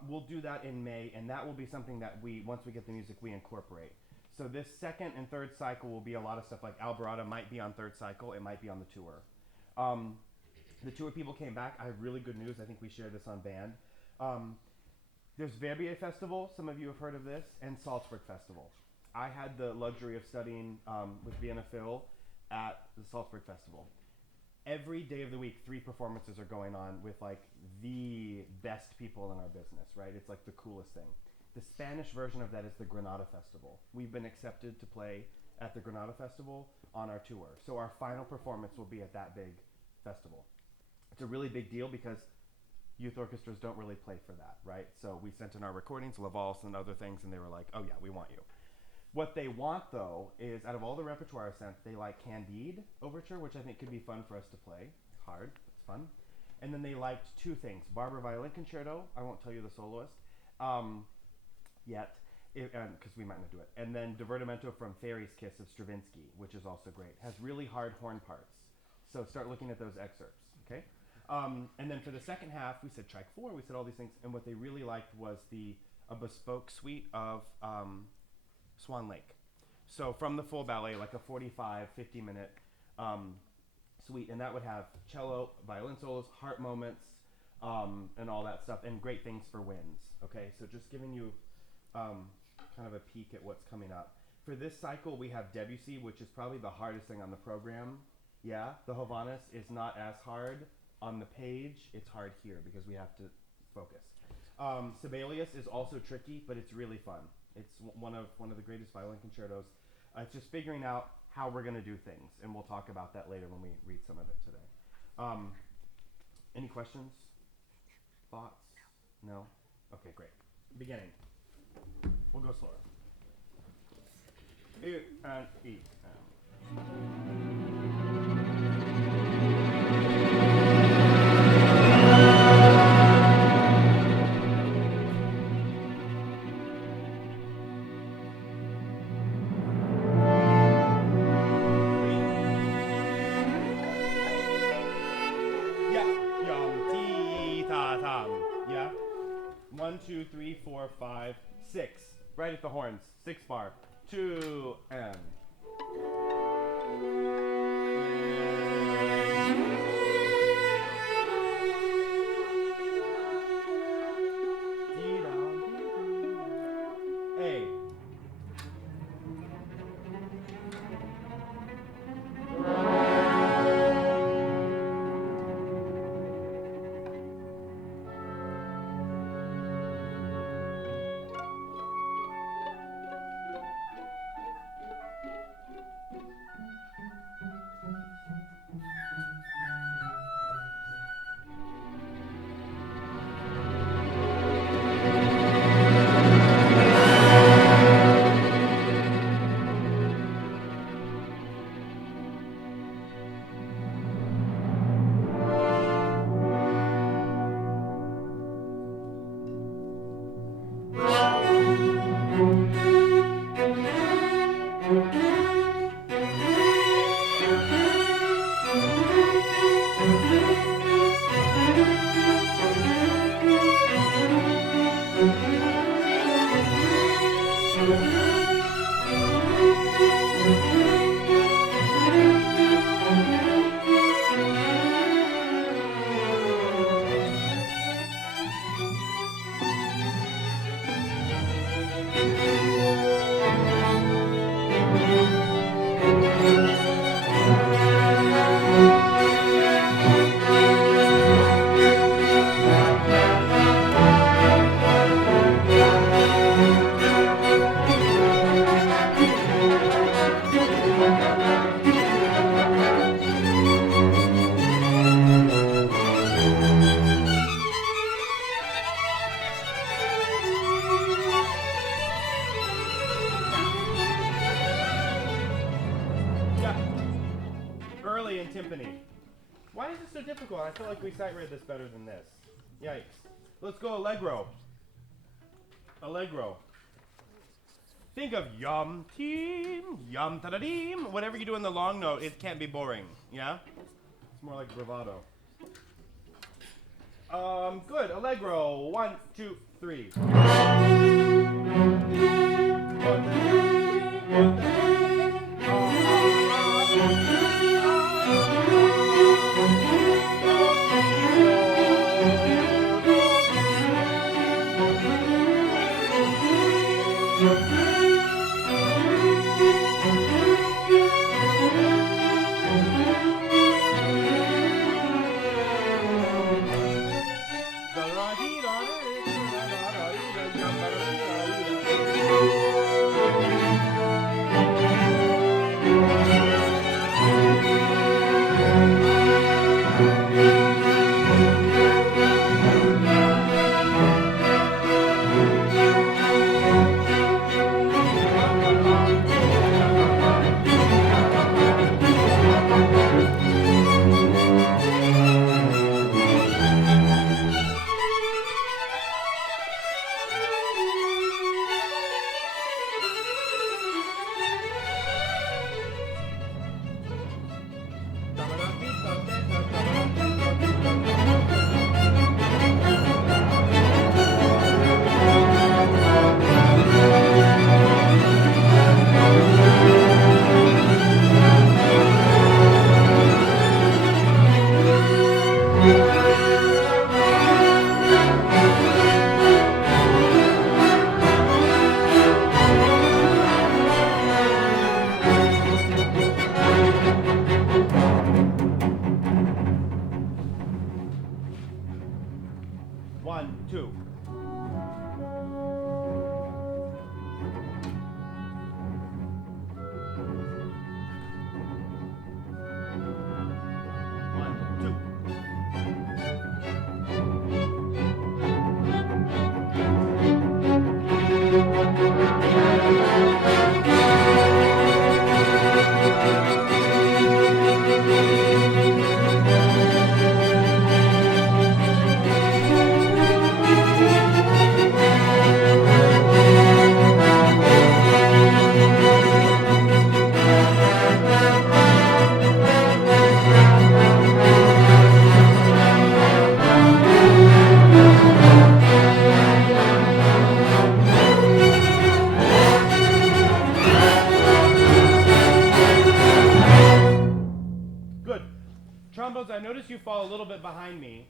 We'll do that in May, and that will be something that once we get the music, we incorporate. So this second and third cycle will be a lot of stuff like Alborada might be on third cycle, it might be on the tour. The tour people came back. I have really good news. I think we shared this on band. There's Verbier Festival, some of you have heard of this, and Salzburg Festival. I had the luxury of studying with Vienna Phil at the Salzburg Festival. Every day of the week, 3 performances are going on with like the best people in our business, right? It's like the coolest thing. The Spanish version of that is the Granada Festival. We've been accepted to play at the Granada Festival on our tour. So our final performance will be at that big festival. It's a really big deal because youth orchestras don't really play for that, right? So we sent in our recordings, La Valse and other things, and they were like, oh yeah, we want you. What they want, though, is out of all the repertoire I sent, they like Candide Overture, which I think could be fun for us to play. It's hard, it's fun. And then they liked 2 things. Barber Violin Concerto, I won't tell you the soloist yet, because we might not do it. And then Divertimento from Fairy's Kiss of Stravinsky, which is also great. Has really hard horn parts. So start looking at those excerpts, okay? And then for the second half, we said track 4, we said all these things, and what they really liked was a bespoke suite of Swan Lake. So from the full ballet, like a 45, 50-minute suite, and that would have cello, violin solos, harp moments, and all that stuff, and great things for winds, okay? So just giving you kind of a peek at what's coming up. For this cycle, we have Debussy, which is probably the hardest thing on the program. Yeah, the Hovhaness is not as hard on the page. It's hard here because we have to focus. Sibelius is also tricky, but it's really fun. It's one of the greatest violin concertos. It's just figuring out how we're going to do things, and we'll talk about that later when we read some of it today. Any questions? Thoughts? No? Okay, great. Beginning. We'll go slower. E and E. Yeah. 1, 2, 3, 4, 5, 6. Right at the horns. 6 bar. 2 and. A. many. Why is this so difficult? I feel like we sight read this better than this. Yikes. Let's go allegro. Allegro. Think of yum team, yum ta-da-deem. Whatever you do in the long note, it can't be boring. Yeah? It's more like bravado. Good. Allegro. 1, 2, 3. 1, 2. Trombones, I notice you fall a little bit behind me,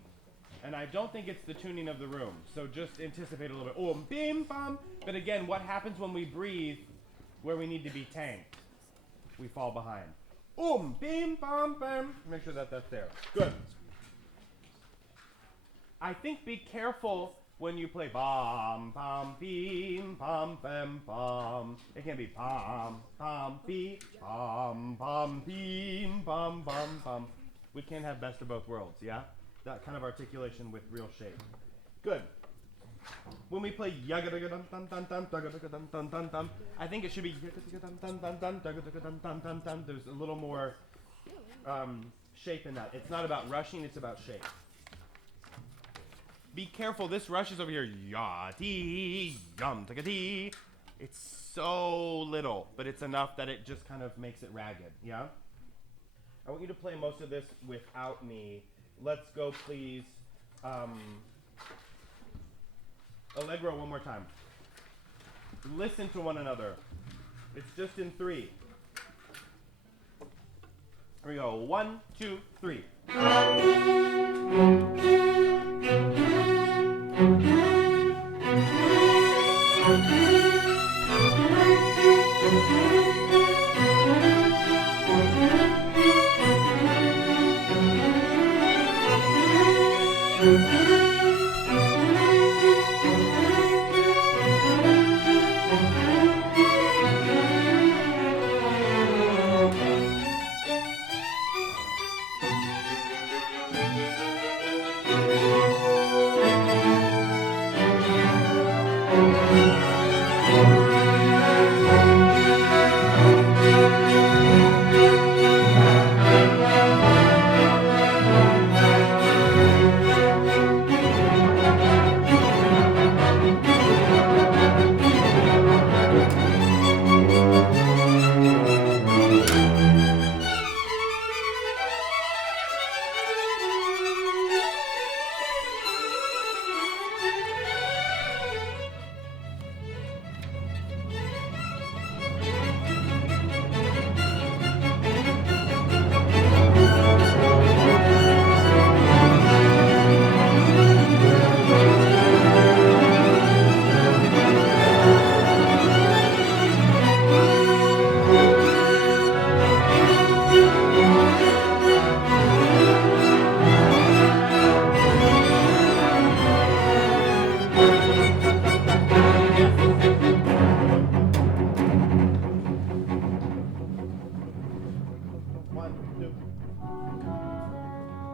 and I don't think it's the tuning of the room, so just anticipate a little bit. Bim, bam. But again, what happens when we breathe where we need to be tanked? We fall behind. Bim, bam, bam. Make sure that that's there. Good. I think be careful when you play bam, bam, beam, bam, bam, bam. It can be bam, bam, beam, bam, bam, beam, bam, bam, bam. We can't have best of both worlds, yeah? That kind of articulation with real shape. Good. When we play yaga-daga-dun-dun-dun-dun, I think it should be yaga-daga-dun-dun-dun-dun-dun-dun-dun. There's a little more shape in that. It's not about rushing, it's about shape. Be careful, this rush is over here. Ya-dee, yum-taka-dee. It's so little, but it's enough that it just kind of makes it ragged, yeah? I want you to play most of this without me. Let's go, please. Allegro one more time. Listen to one another. It's just in 3. Here we go. 1, 2, 3.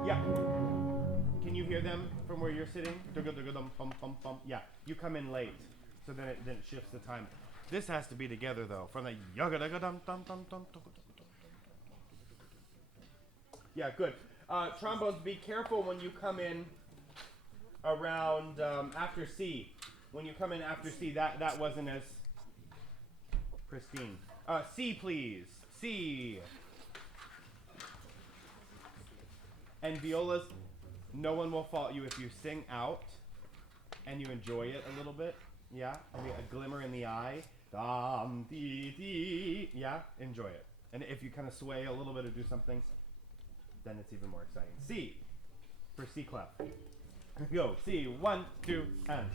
Yeah. Can you hear them from where you're sitting? Yeah. You come in late, so then it shifts the time. This has to be together though. From the yeah, good. Trombones, be careful when you come in around after C. When you come in after C, that wasn't as pristine. C, please. C. And violas, no one will fault you if you sing out and you enjoy it a little bit. Yeah, maybe a glimmer in the eye. Dum, dee, dee. Yeah, enjoy it. And if you kind of sway a little bit or do something, then it's even more exciting. C for C clef. Go. C. 1, 2, and.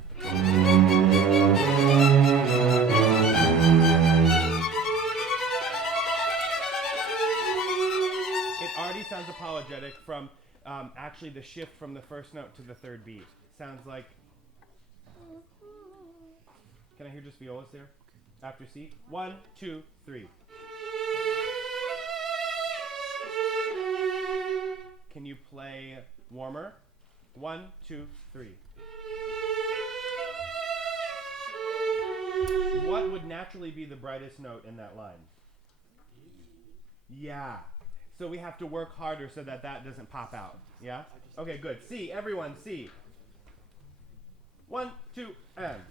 It already sounds apologetic from actually the shift from the first note to the third beat. Sounds like. Can I hear just violas there? After C? 1, 2, 3. Can you play warmer? 1, 2, 3. What would naturally be the brightest note in that line? Yeah. So we have to work harder so that doesn't pop out. Yeah? Okay, good. C, everyone, C. 1, 2, and.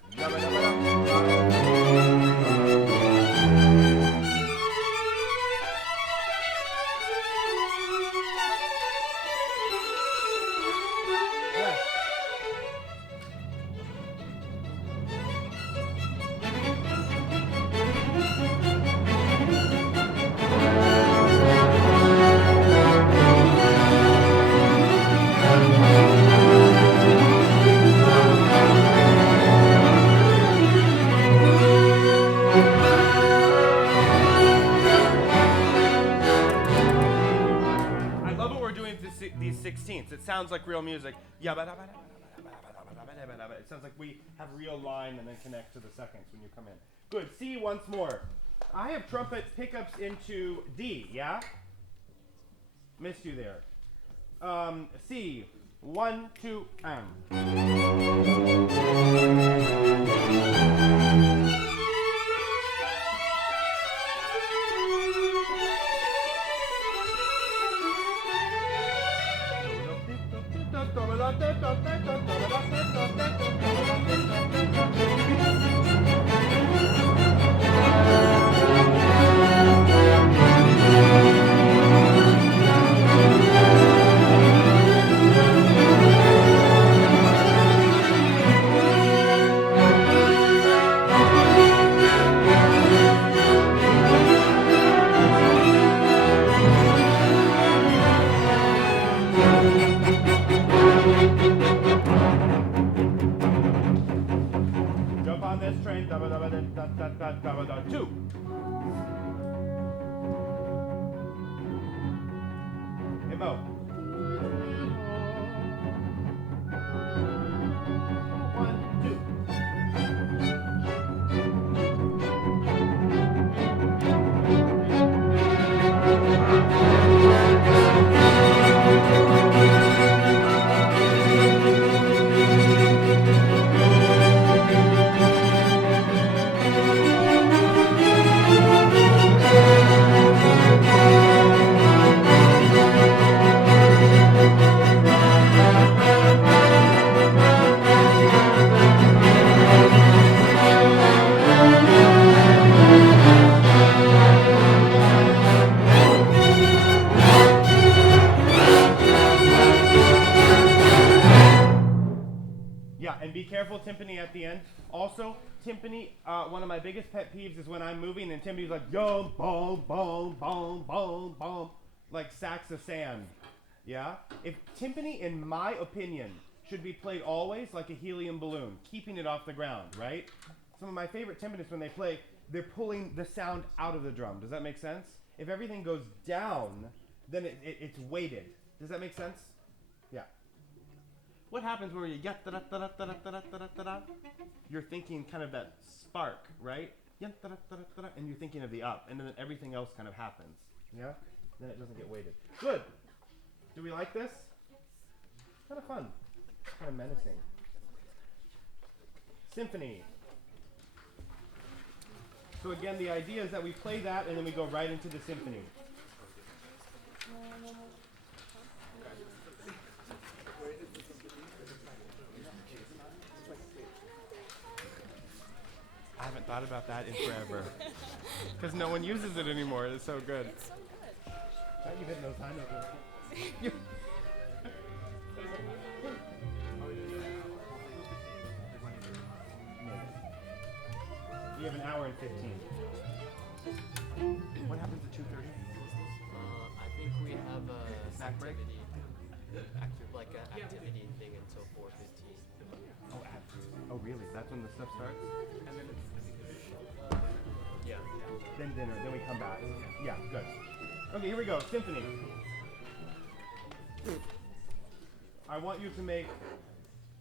These 16ths. It sounds like real music. It sounds like we have real line and then connect to the seconds when you come in. Good. C once more. I have trumpet pickups into D, yeah? Missed you there. C. 1, 2, and. Two. Evo. 1, 2. And be careful, timpani at the end. Also, timpani, one of my biggest pet peeves is when I'm moving and timpani's like, yo, boom, boom, boom, boom, boom, like sacks of sand. Yeah? If timpani, in my opinion, should be played always like a helium balloon, keeping it off the ground, right? Some of my favorite timpanists, when they play, they're pulling the sound out of the drum. Does that make sense? If everything goes down, then it's weighted. Does that make sense? Yeah. What happens when you get da-da-da-da-da-da-da-da-da-da? You're thinking kind of that spark, right? And you're thinking of the up, and then everything else kind of happens. Yeah? Then it doesn't get weighted. Good. Do we like this? Kind of fun. Kind of menacing. Symphony. So again, the idea is that we play that and then we go right into the symphony. I haven't thought about that in forever. Because no one uses it anymore. It's so good. It's so good. Now you've hit those high notes. You have an hour and 15. What happens at 2:30? I think we have a Snack break? activity, like an activity thing until 4:15. Oh, really? That's when the stuff starts? Yeah. Then dinner, then we come back. Yeah, good. Okay, here we go. Symphony. I want you to make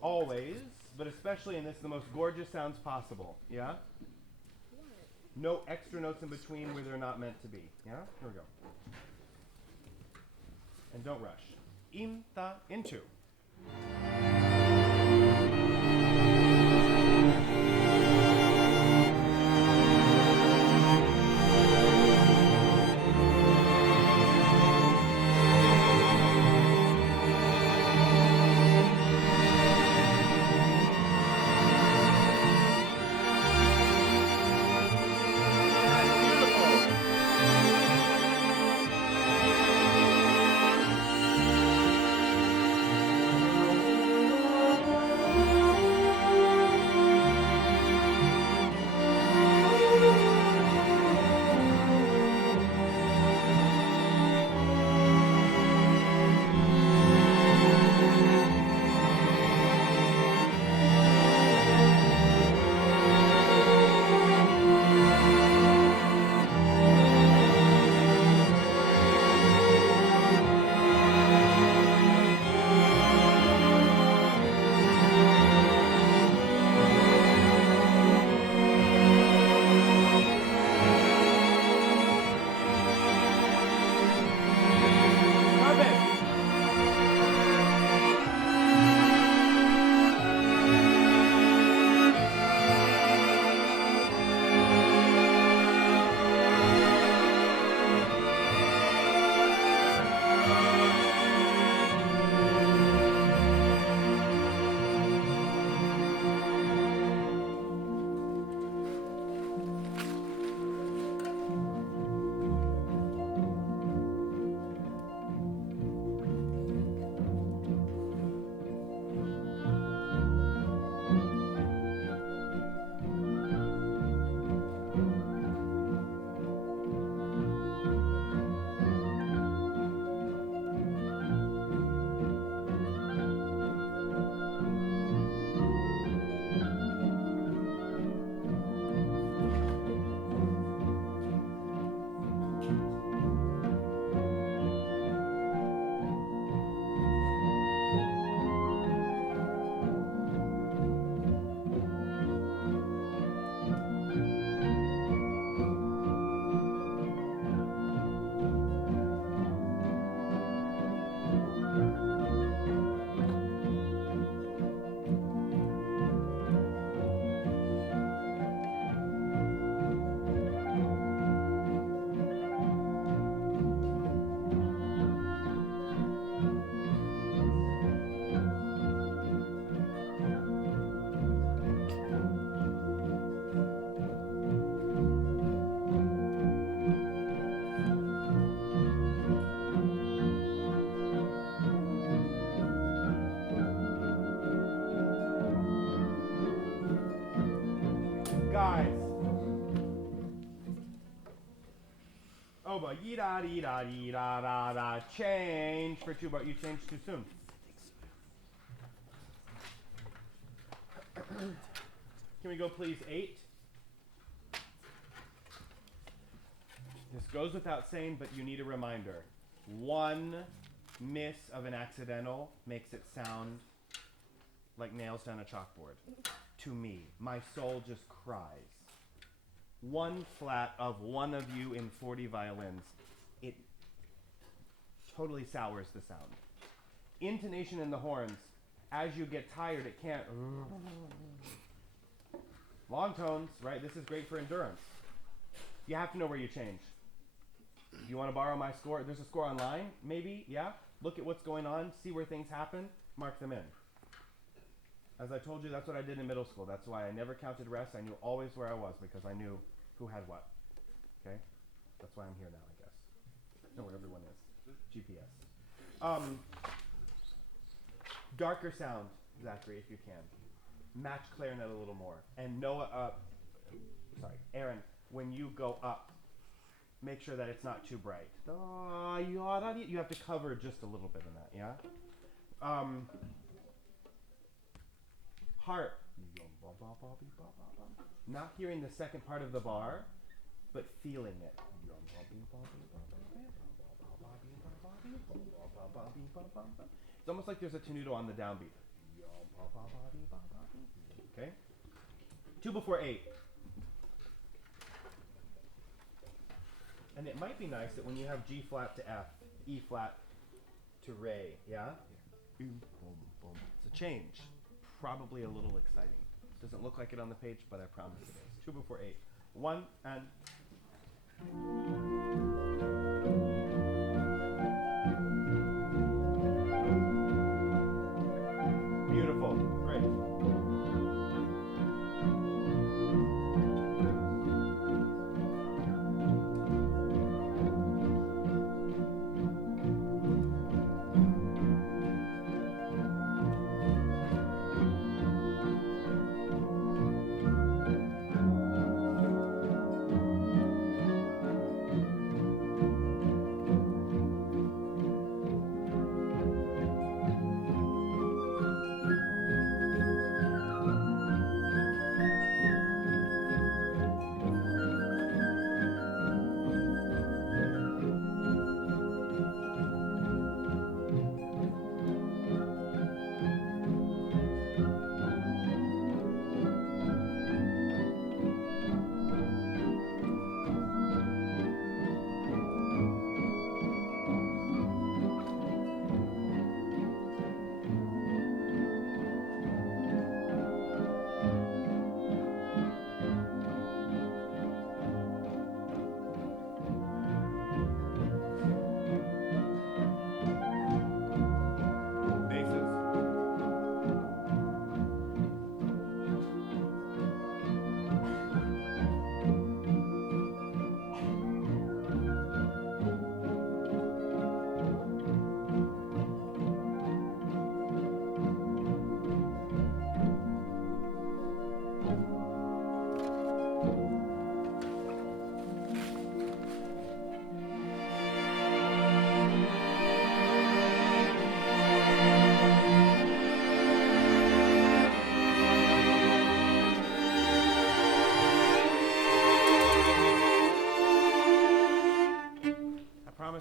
always, but especially in this, the most gorgeous sounds possible. Yeah? No extra notes in between where they're not meant to be. Yeah? Here we go. And don't rush. Inta, into. Guys. Oh, but yee-da-dee-da-dee-da-da-da. Change for two, but you changed too soon. Can we go please 8? This goes without saying, but you need a reminder. One miss of an accidental makes it sound like nails down a chalkboard. To me, my soul just cries. One flat of one of you in 40 violins, it totally sours the sound. intonation in the horns. As you get tired, it can't. Long tones, right? This is great for endurance. You have to know where you change. You want to borrow my score? There's a score online, maybe, yeah? Look at what's going on, see where things happen, mark them in. As I told you, that's what I did in middle school. That's why I never counted rests. I knew always where I was because I knew who had what. Okay? That's why I'm here now, I guess. Know where everyone is. GPS. Darker sound, Zachary, if you can. Match clarinet a little more. And Noah, Aaron, when you go up, make sure that it's not too bright. You have to cover just a little bit in that, yeah? Harp. Not hearing the second part of the bar, but feeling it. It's almost like there's a tenuto on the downbeat. Okay? 2/8. And it might be nice that when you have G flat to F, E flat to Re, yeah? It's a change. Probably a little exciting. Doesn't look like it on the page, but I promise it is. 2/8. 1 and... Beautiful. Great.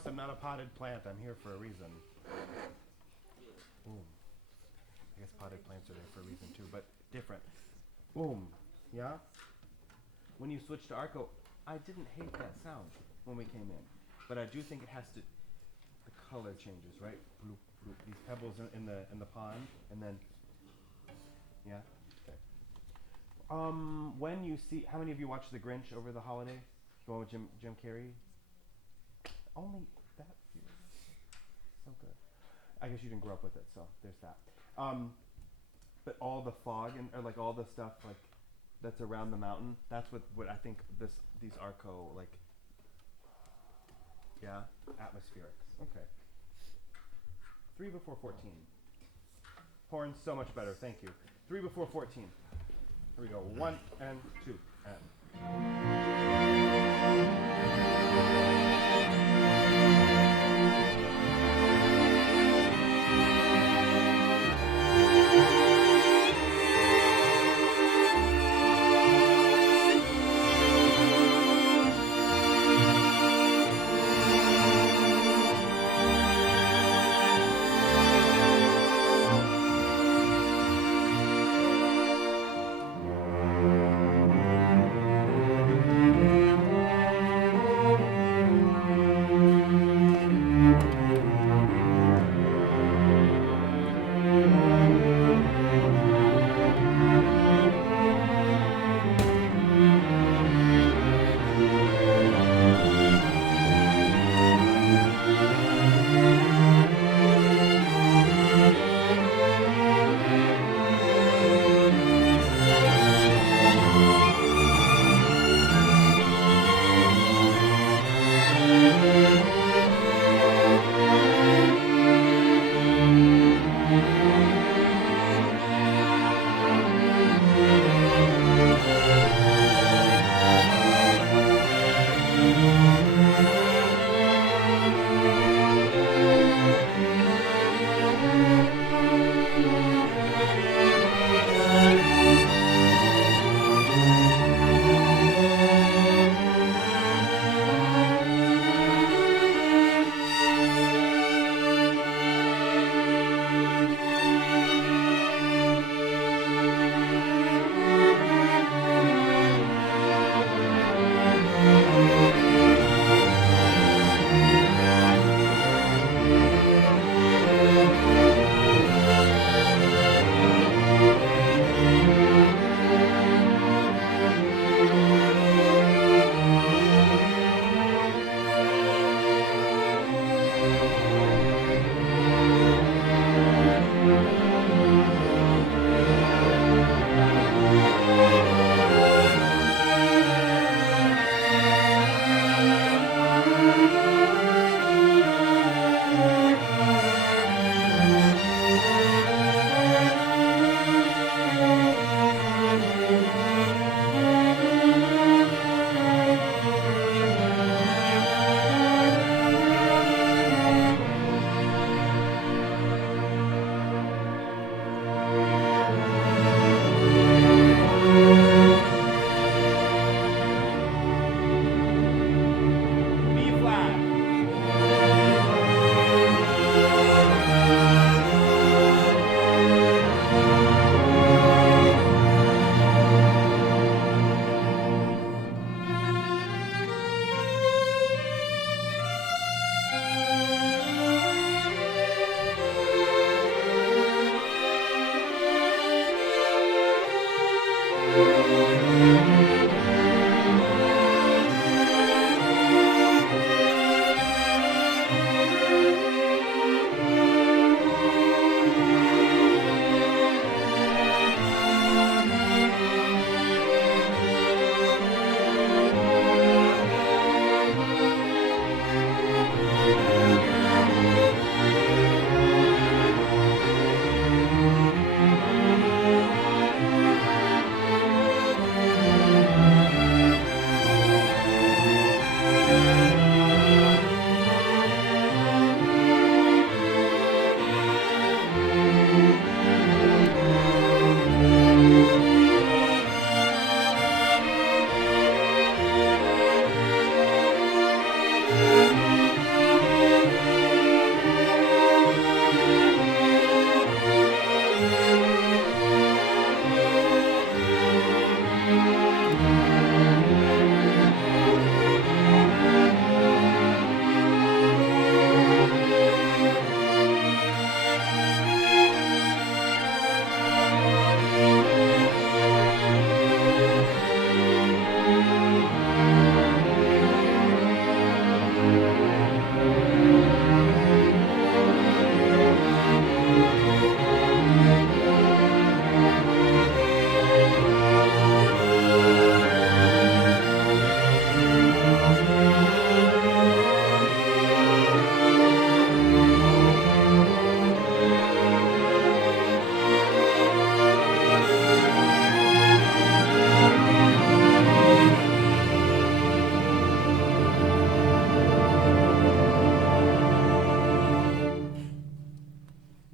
I'm not a potted plant. I'm here for a reason. Boom. I guess potted plants are there for a reason too, but different. Boom. Yeah? When you switch to Arco, I didn't hate that sound when we came in, but I do think it has to, the color changes, right? Bloop, bloop. These pebbles in the pond, and then, yeah? Okay. When you see, how many of you watched The Grinch over the holiday? The one with Jim Carrey? Only that few. So good. I guess you didn't grow up with it, so there's that. But all the fog and or like all the stuff like that's around the mountain, that's what I think these Arco like, yeah, atmospherics. Okay. 3/14. Horns so much better. Thank you. 3/14. Here we go. 1 and 2 and.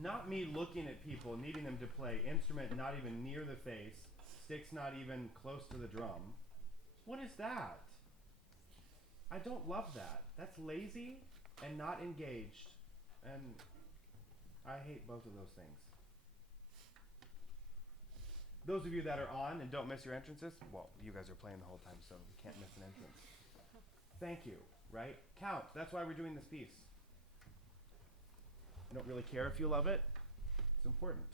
Not me looking at people, needing them to play instrument not even near the face, sticks not even close to the drum. What is that? I don't love that. That's lazy and not engaged. And I hate both of those things. Those of you that are on and don't miss your entrances, well, you guys are playing the whole time, so you can't miss an entrance. Thank you, right? Count. That's why we're doing this piece. I don't really care if you love it. It's important.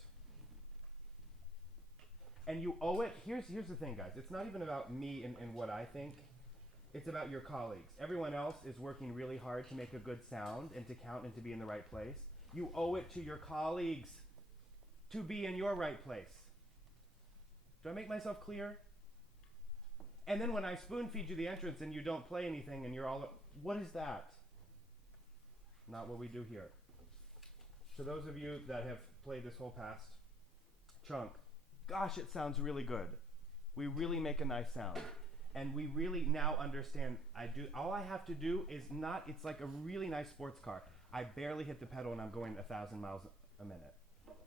And you owe it. Here's the thing, guys. It's not even about me and what I think. It's about your colleagues. Everyone else is working really hard to make a good sound and to count and to be in the right place. You owe it to your colleagues to be in your right place. Do I make myself clear? And then when I spoon feed you the entrance and you don't play anything and you're all, what is that? Not what we do here. To those of you that have played this whole past chunk, gosh, it sounds really good. We really make a nice sound. And we really now understand, all I have to do is not, it's like a really nice sports car. I barely hit the pedal and I'm going 1,000 miles a minute.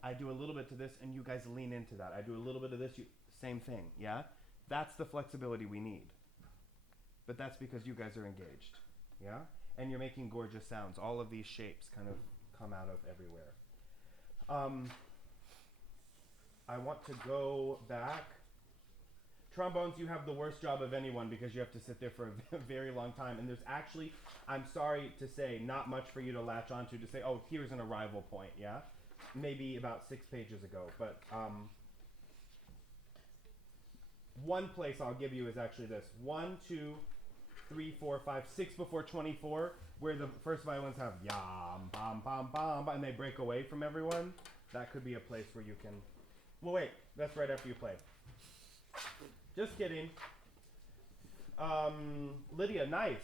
I do a little bit to this and you guys lean into that. I do a little bit of this, same thing, yeah? That's the flexibility we need. But that's because you guys are engaged, yeah? And you're making gorgeous sounds. All of these shapes kind of come out of everywhere. I want to go back. Trombones, you have the worst job of anyone because you have to sit there for a very long time. And there's actually, I'm sorry to say, not much for you to latch onto to say, oh, here's an arrival point, yeah? Maybe about 6 pages ago. But one place I'll give you is actually this. 1, 2, 3, 4, 5, 6 before 24, where the first violins have yam, bam, bam, bam, and they break away from everyone. That could be a place where you can... Well, wait, that's right after you play. Just kidding. Lydia, nice.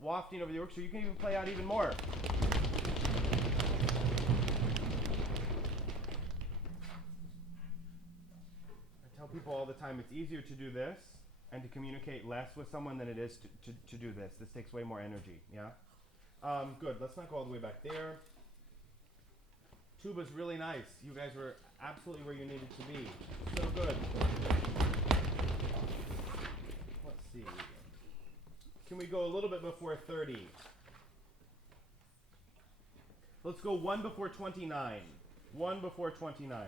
Wafting over the orchestra. You can even play out even more. I tell people all the time it's easier to do this and to communicate less with someone than it is to do this. This takes way more energy, yeah? Good, let's not go all the way back there. Tuba's really nice. You guys were absolutely where you needed to be. So good. Let's see. Can we go a little bit before 30? Let's go 1 before 29. 1 before 29.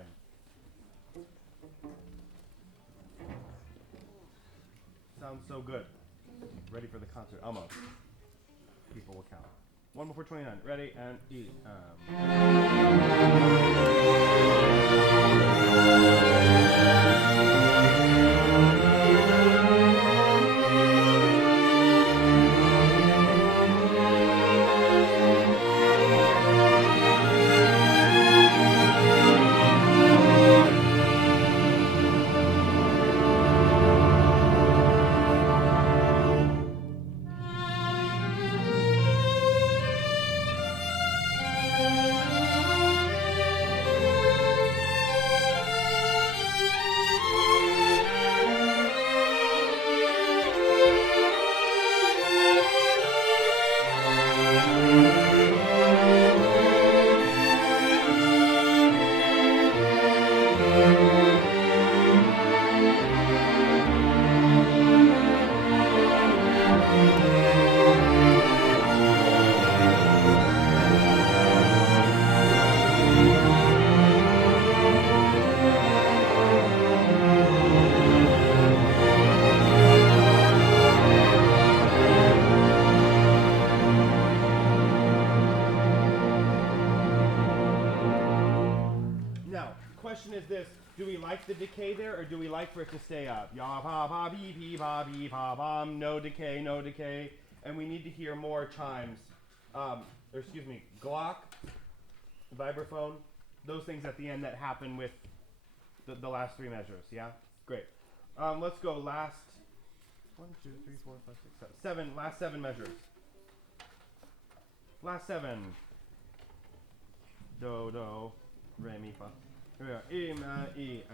Sounds so good. Ready for the concert. Almost. People will count. 1 before 29. Ready and eat. The decay there, or do we like for it to stay up? Ya pa pa bee bee ba bee pa bum. No decay, no decay, and we need to hear more chimes. Glock, vibraphone, those things at the end that happen with the last 3 measures. Yeah, great. Let's go. Last 1, 2, 3, 4, 5, 6, 7. Last 7 measures. Last 7. Do do, re mi fa. Here we are. E, ma, E,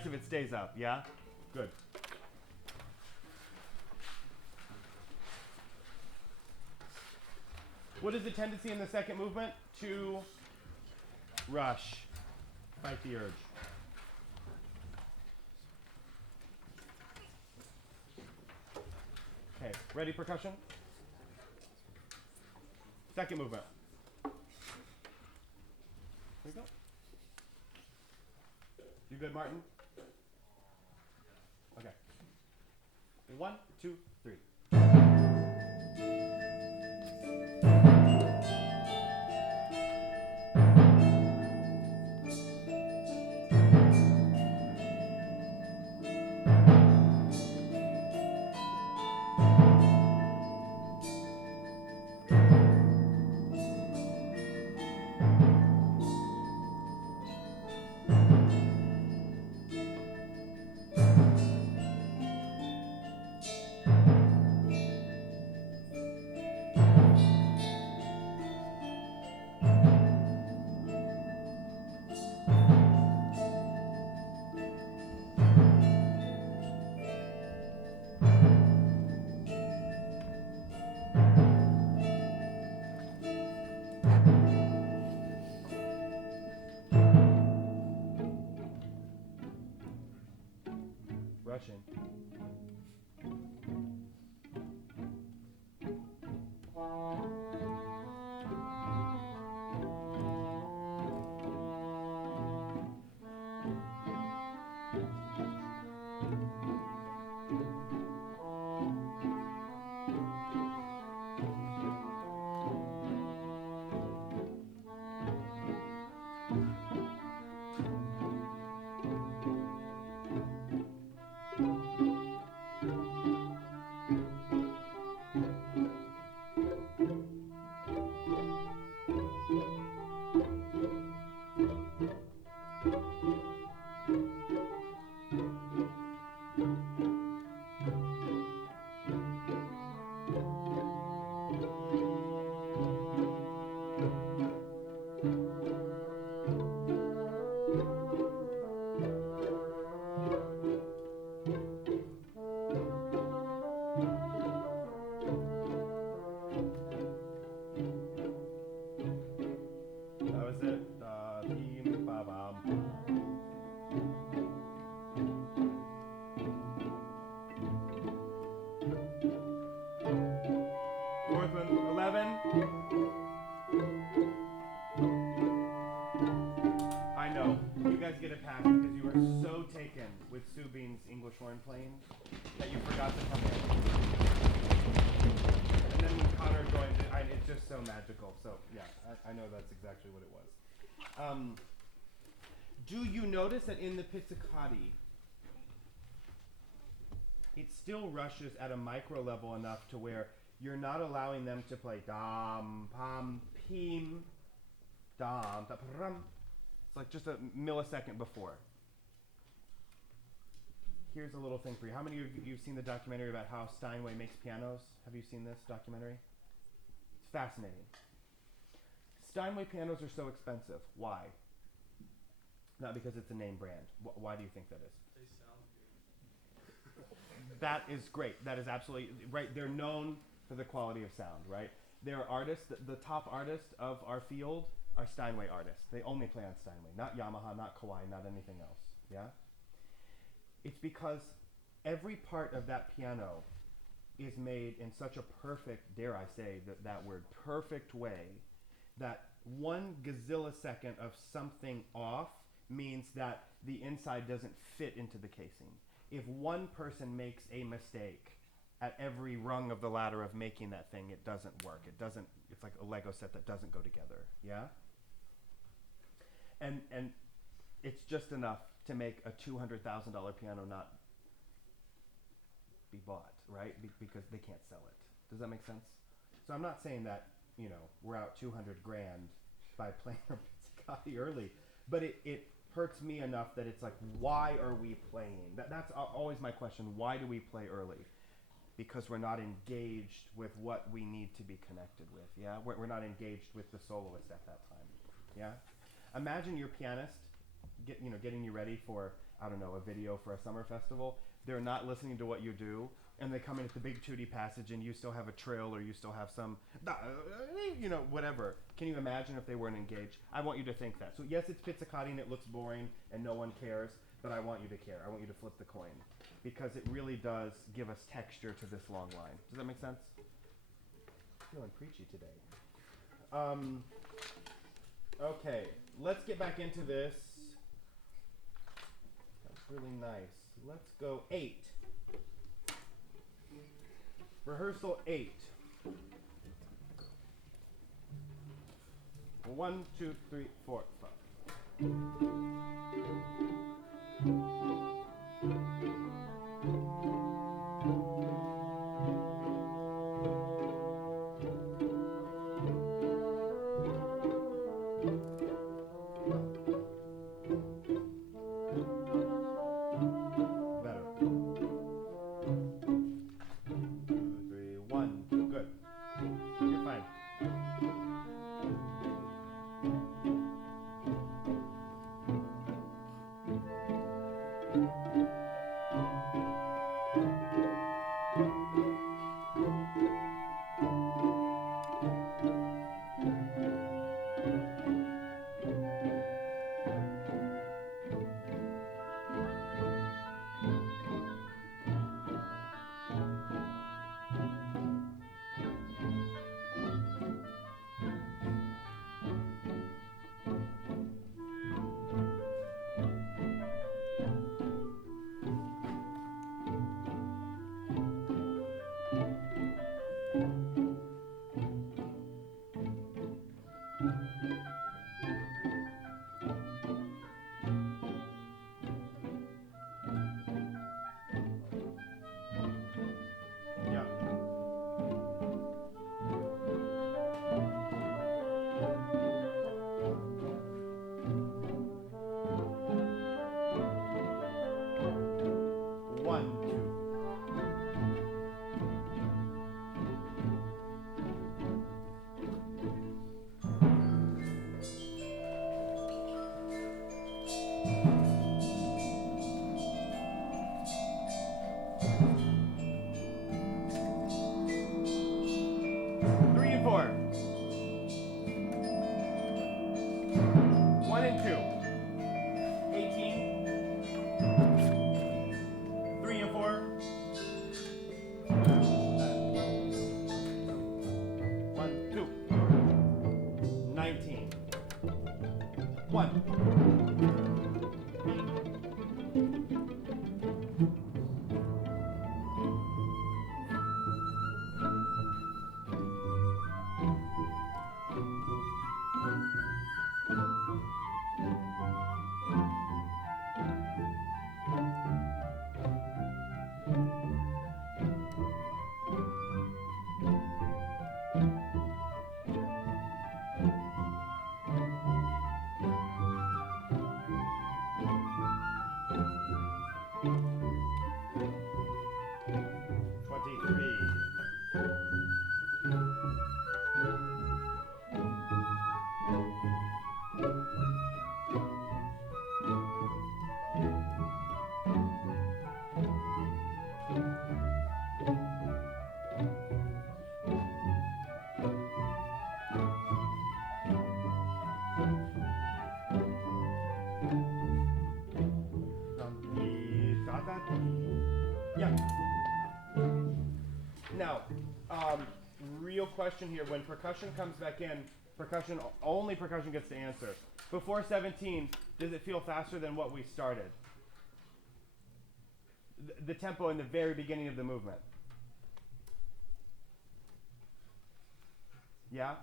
nice if it stays up, yeah? Good. What is the tendency in the second movement? To rush. Fight the urge. Okay, ready percussion? Second movement. There you go. You good, Martin? Okay. 1, 2, 3. Rushing. Fourth one, 11. I know. You guys get a pass because you were so taken with Sue Bean's English horn playing that you forgot to come in. And then when Connor joins it, it's just so magical. So, yeah, I know that's exactly what it was. Do you notice that in the pizzicati, it still rushes at a micro level enough to where you're not allowing them to play dam, pam, pim, dam, da, pram. It's like just a millisecond before. Here's a little thing for you. How many of you have seen the documentary about how Steinway makes pianos? Have you seen this documentary? It's fascinating. Steinway pianos are so expensive. Why? Not because it's a name brand. Why do you think that is? They sound good. That is great. That is absolutely right. They're known for the quality of sound, right? They're artists. The top artists of our field are Steinway artists. They only play on Steinway, not Yamaha, not Kawai, not anything else. Yeah? It's because every part of that piano is made in such a perfect, dare I say that word, perfect way, that 1 gazillisecond of something off means that the inside doesn't fit into the casing. If one person makes a mistake at every rung of the ladder of making that thing, it doesn't work. It's like a Lego set that doesn't go together, yeah? And it's just enough to make a $200,000 piano not be bought, right? Because they can't sell it. Does that make sense? So I'm not saying that, we're out 200 grand by playing our pizzicati early, but it hurts me enough that it's like, why are we playing? That's always my question. Why do we play early? Because we're not engaged with what we need to be connected with, yeah? We're not engaged with the soloist at that time, yeah? Imagine your pianist getting you ready for, I don't know, a video for a summer festival. They're not listening to what you do, and they come in at the big tooty passage, and you still have a trill, or you still have some, whatever. Can you imagine if they weren't engaged? I want you to think that. So yes, it's pizzicati and it looks boring and no one cares, but I want you to care. I want you to flip the coin, because it really does give us texture to this long line. Does that make sense? Feeling preachy today. Okay, let's get back into this. That's really nice. Let's go 8. Rehearsal 8. 1, 2, 3, 4, 5. Now, real question here. When percussion comes back in, only percussion gets to answer. Before 17, does it feel faster than what we started? The tempo in the very beginning of the movement. Yeah?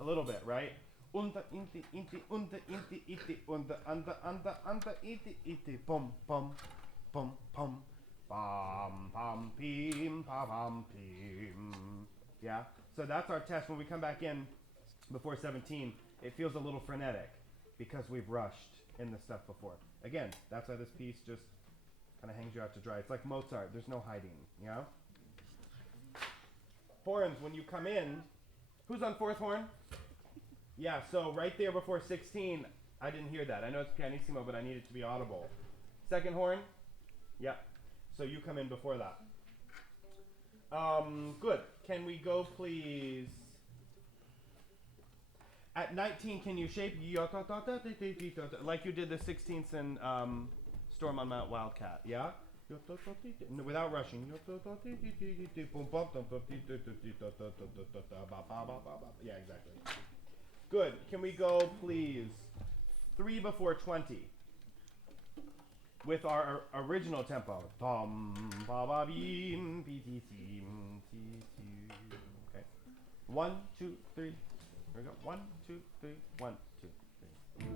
A little bit, right? Unta, inti, inti, unta, inti, iti, unta, anta, anta, anta, iti, iti, pum, pum, pum, pum. Pam, pam, pim, pa, pam, pim. Yeah? So that's our test. When we come back in before 17, it feels a little frenetic because we've rushed in the stuff before. Again, that's why this piece just kind of hangs you out to dry. It's like Mozart. There's no hiding, you know? Horns, when you come in, who's on fourth horn? Yeah, so right there before 16, I didn't hear that. I know it's pianissimo, but I need it to be audible. Second horn? Yeah. So you come in before that. Good. Can we go, please? At 19, can you shape like you did the 16th in Storm on Mount Wildcat? Yeah? No, without rushing. Yeah, exactly. Good. Can we go, please? 3 before 20. With our original tempo. Okay. 1, 2, 3. Here we go. 1, 2, 3. 1, 2, 3.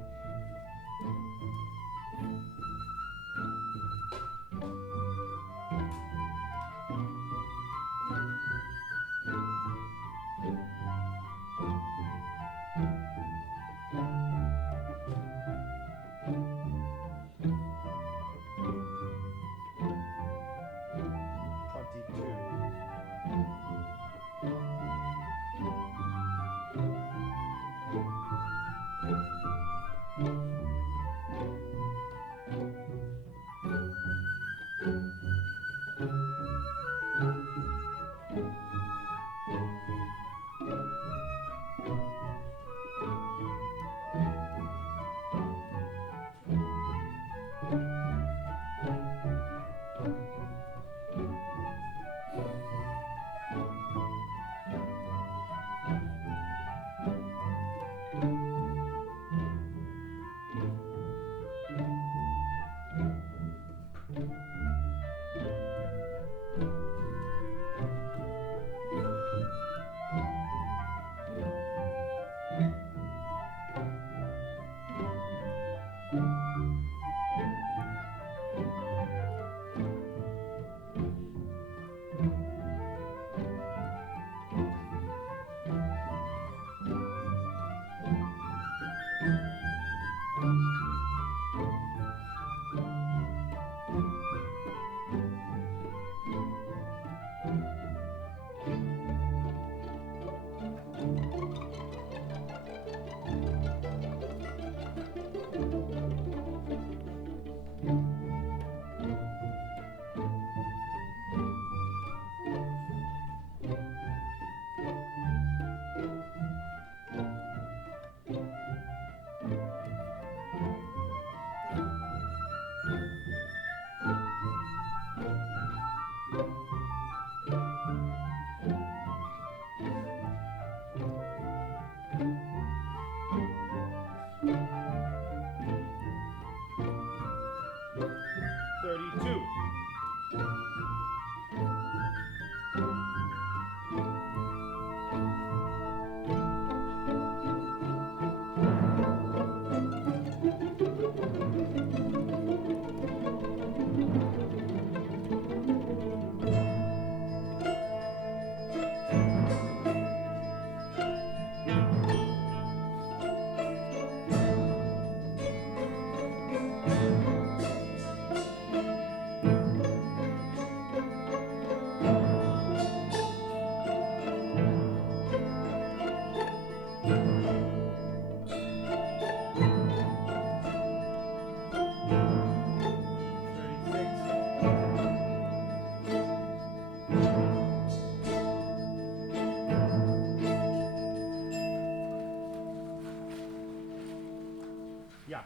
Yeah.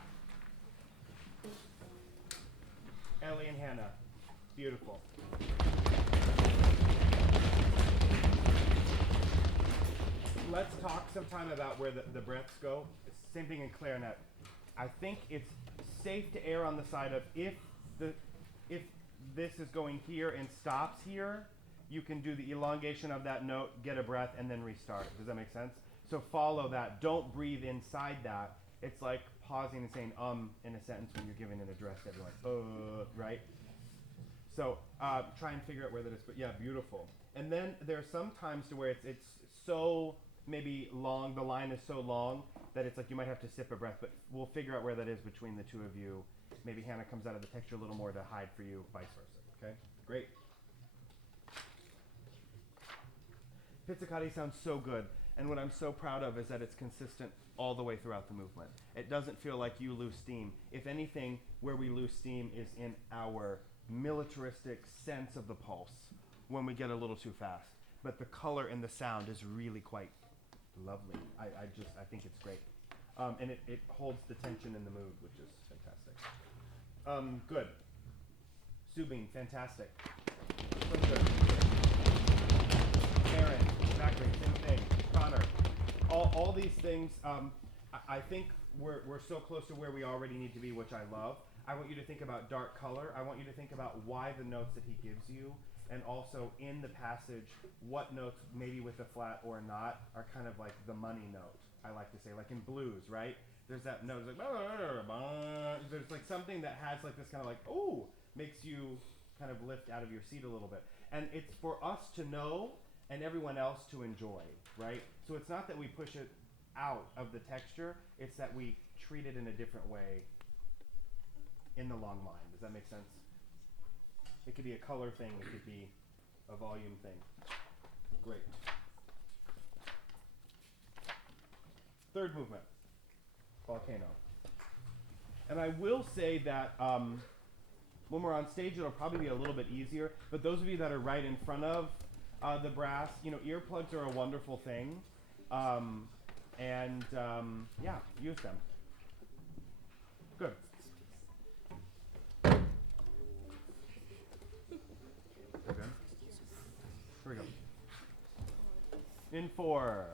Ellie and Hannah. Beautiful. Let's talk sometime about where the breaths go. Same thing in clarinet. I think it's safe to err on the side of if this is going here and stops here, you can do the elongation of that note, get a breath, and then restart. Does that make sense? So follow that. Don't breathe inside that. It's like pausing and saying in a sentence when you're giving an address to everyone. Right? So try and figure out where that is. But yeah, beautiful. And then there are some times to where it's so maybe long, the line is so long that it's like you might have to sip a breath, but we'll figure out where that is between the two of you. Maybe Hannah comes out of the texture a little more to hide for you, vice versa. Okay? Great. Pizzicati sounds so good. And what I'm so proud of is that it's consistent all the way throughout the movement. It doesn't feel like you lose steam. If anything, where we lose steam is in our militaristic sense of the pulse when we get a little too fast. But the color and the sound is really quite lovely. I think it's great. And it holds the tension in the mood, which is fantastic. Good. Subin, fantastic. So good. Aaron, exactly, same thing. Connor, all these things, I think we're so close to where we already need to be, which I love. I want you to think about dark color. I want you to think about why the notes that he gives you, and also in the passage, what notes, maybe with a flat or not, are kind of like the money note, I like to say. Like in blues, right? There's that note, it's like, there's like something that has like this kind of like, ooh, makes you kind of lift out of your seat a little bit. And it's for us to know and everyone else to enjoy, right? So it's not that we push it out of the texture, it's that we treat it in a different way in the long line. Does that make sense? It could be a color thing, it could be a volume thing. Great. Third movement, volcano. And I will say that when we're on stage, it'll probably be a little bit easier, but those of you that are right in front of the brass, earplugs are a wonderful thing. Yeah, use them. Good. Okay. Here we go. In 4.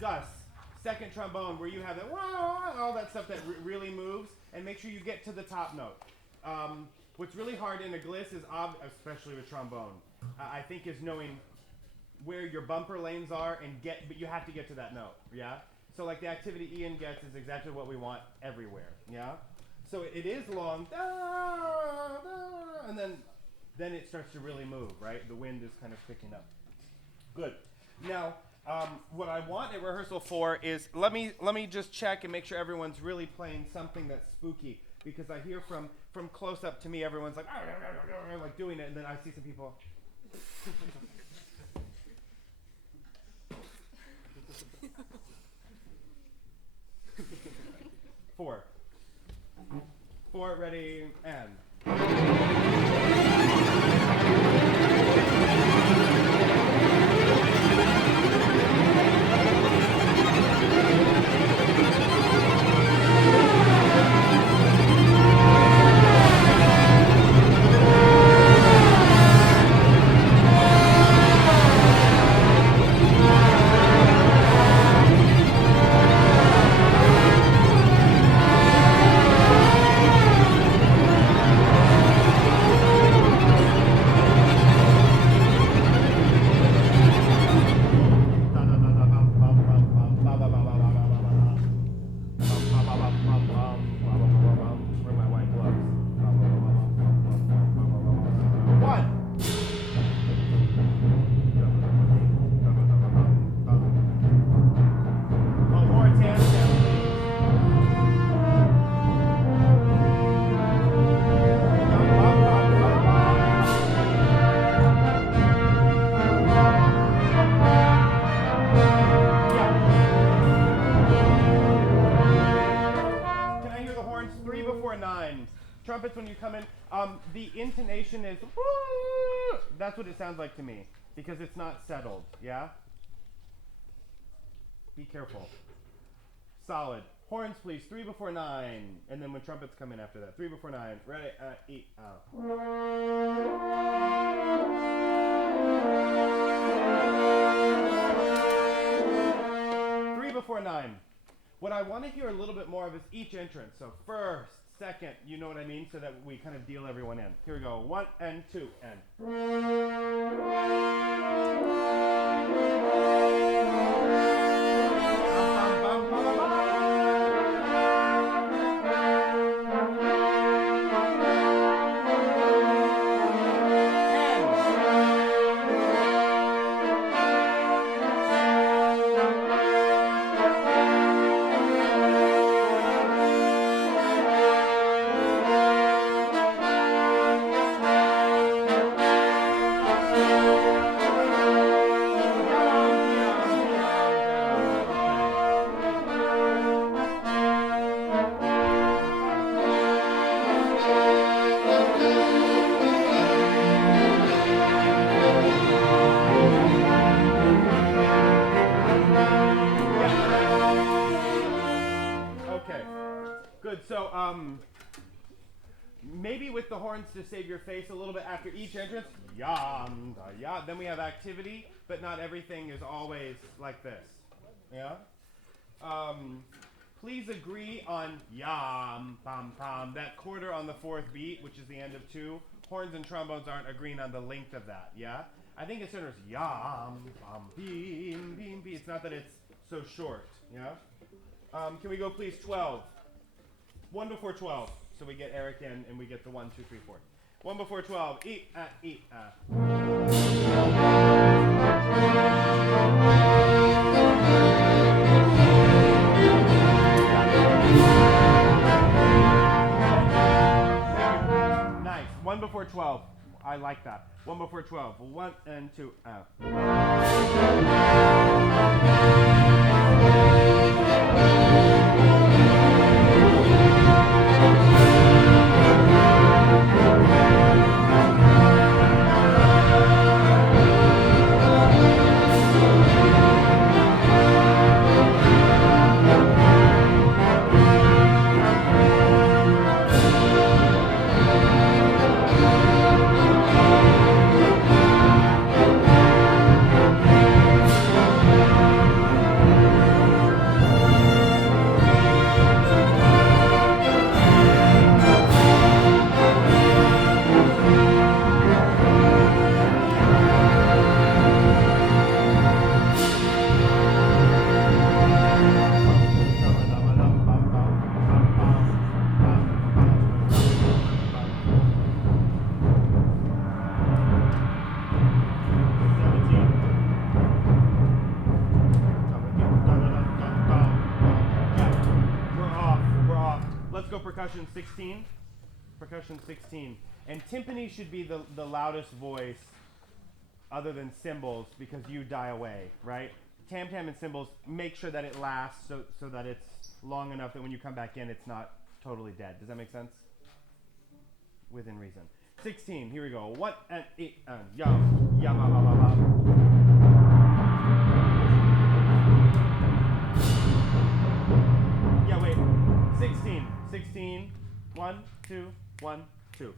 Gus, second trombone, where you have that all that stuff that really moves, and make sure you get to the top note. What's really hard in a gliss is, especially with trombone, I think is knowing where your bumper lanes are but you have to get to that note, yeah? So like the activity Ian gets is exactly what we want everywhere, yeah? So it is long, and then it starts to really move, right? The wind is kind of picking up. Good. Now, What I want at rehearsal 4 is let me just check and make sure everyone's really playing something that's spooky, because I hear from close up to me everyone's like like doing it, and then I see some people. 4. 4, ready, and. Trumpets, when you come in, the intonation is, that's what it sounds like to me, because it's not settled, yeah? Be careful. Solid. Horns, please, 3 before 9, and then when trumpets come in after that. 3 before 9, ready, eat, out. 3 before 9. What I want to hear a little bit more of is each entrance, so first, second, you know what I mean, so that we kind of deal everyone in. Here we go. 1 and 2 and. Maybe with the horns to save your face a little bit after each entrance. Yam, ya. Then we have activity, but not everything is always like this. Yeah? Please agree on yam, pam, pam. That quarter on the 4th beat, which is the end of 2. Horns and trombones aren't agreeing on the length of that. Yeah? I think it's sort of yam, pam, beam, beam, beam. It's not that it's so short. Yeah? Can we go please 12? 1 before 12. So we get Eric in and we get the 1, 2, 3, 4. 1 before 12. Eat, eat, Nice. 1 before 12. I like that. 1 before 12. 1 and 2. percussion 16. Percussion 16. And timpani should be the loudest voice other than cymbals because you die away, right? Tam-tam and cymbals, make sure that it lasts so that it's long enough that when you come back in, it's not totally dead. Does that make sense? Within reason. 16, here we go. 1 and 8 and yum, yum, ba, ba, ba, ba. Yeah, wait. 16, 16. 1, 2, 1, 2.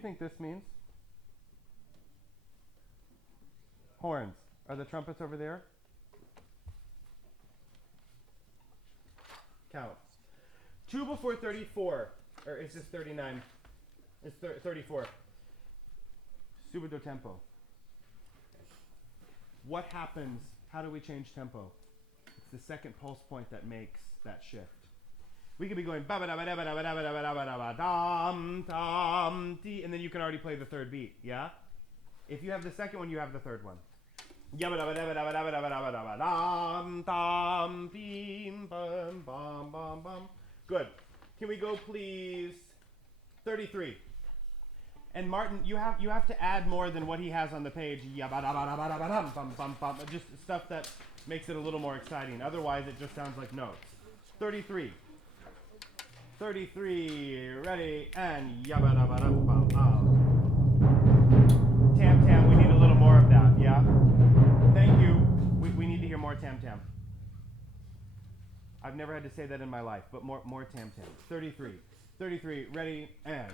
you think this means? Horns. Are the trumpets over there? Count. 2 before 34. Or is this 39? It's 34. Subito tempo. What happens? How do we change tempo? the second pulse point that makes that shift. We could be going ba-ba-da-ba-da-ba-da-ba-da-ba-da-ba-dum, dum, dee, and then you can already play the third beat, yeah? If you have the second one, you have the third one. Yabba-dabba-dabba-dabba-dabba-dabba-dum, dum, beam, bum, bum, bum, bum. Good. Can we go, please? 33. And Martin, you have to add more than what he has on the page. Yabba-dabba-dabba-dabba-dum, bum, bum, bum. Just stuff that makes it a little more exciting. Otherwise, it just sounds like notes. 33. 33. Ready, and yabba-dabba-dum-bum. Tam-tam, we need a little more of that, yeah? Thank you. We need to hear more tam-tam. I've never had to say that in my life, but more tam-tam. 33. 33. Ready, and...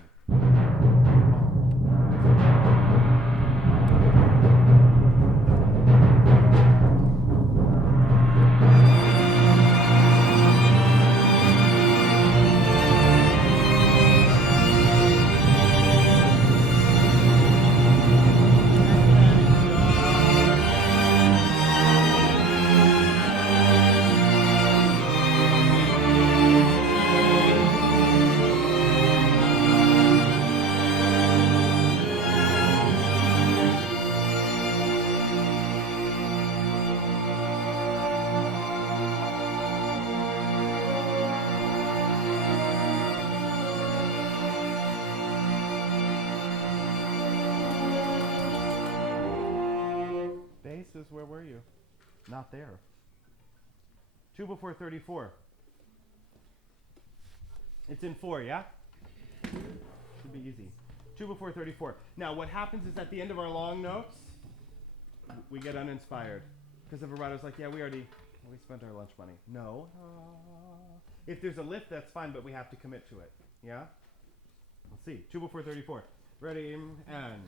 Where were you? Not there. 2 before 34. It's in 4, yeah? Should be easy. 2 before 34. Now, what happens is at the end of our long notes, we get uninspired. Because the vibrato's like, yeah, we spent our lunch money. No. If there's a lift, that's fine, but we have to commit to it. Yeah? Let's see. 2 before 34. Ready, and...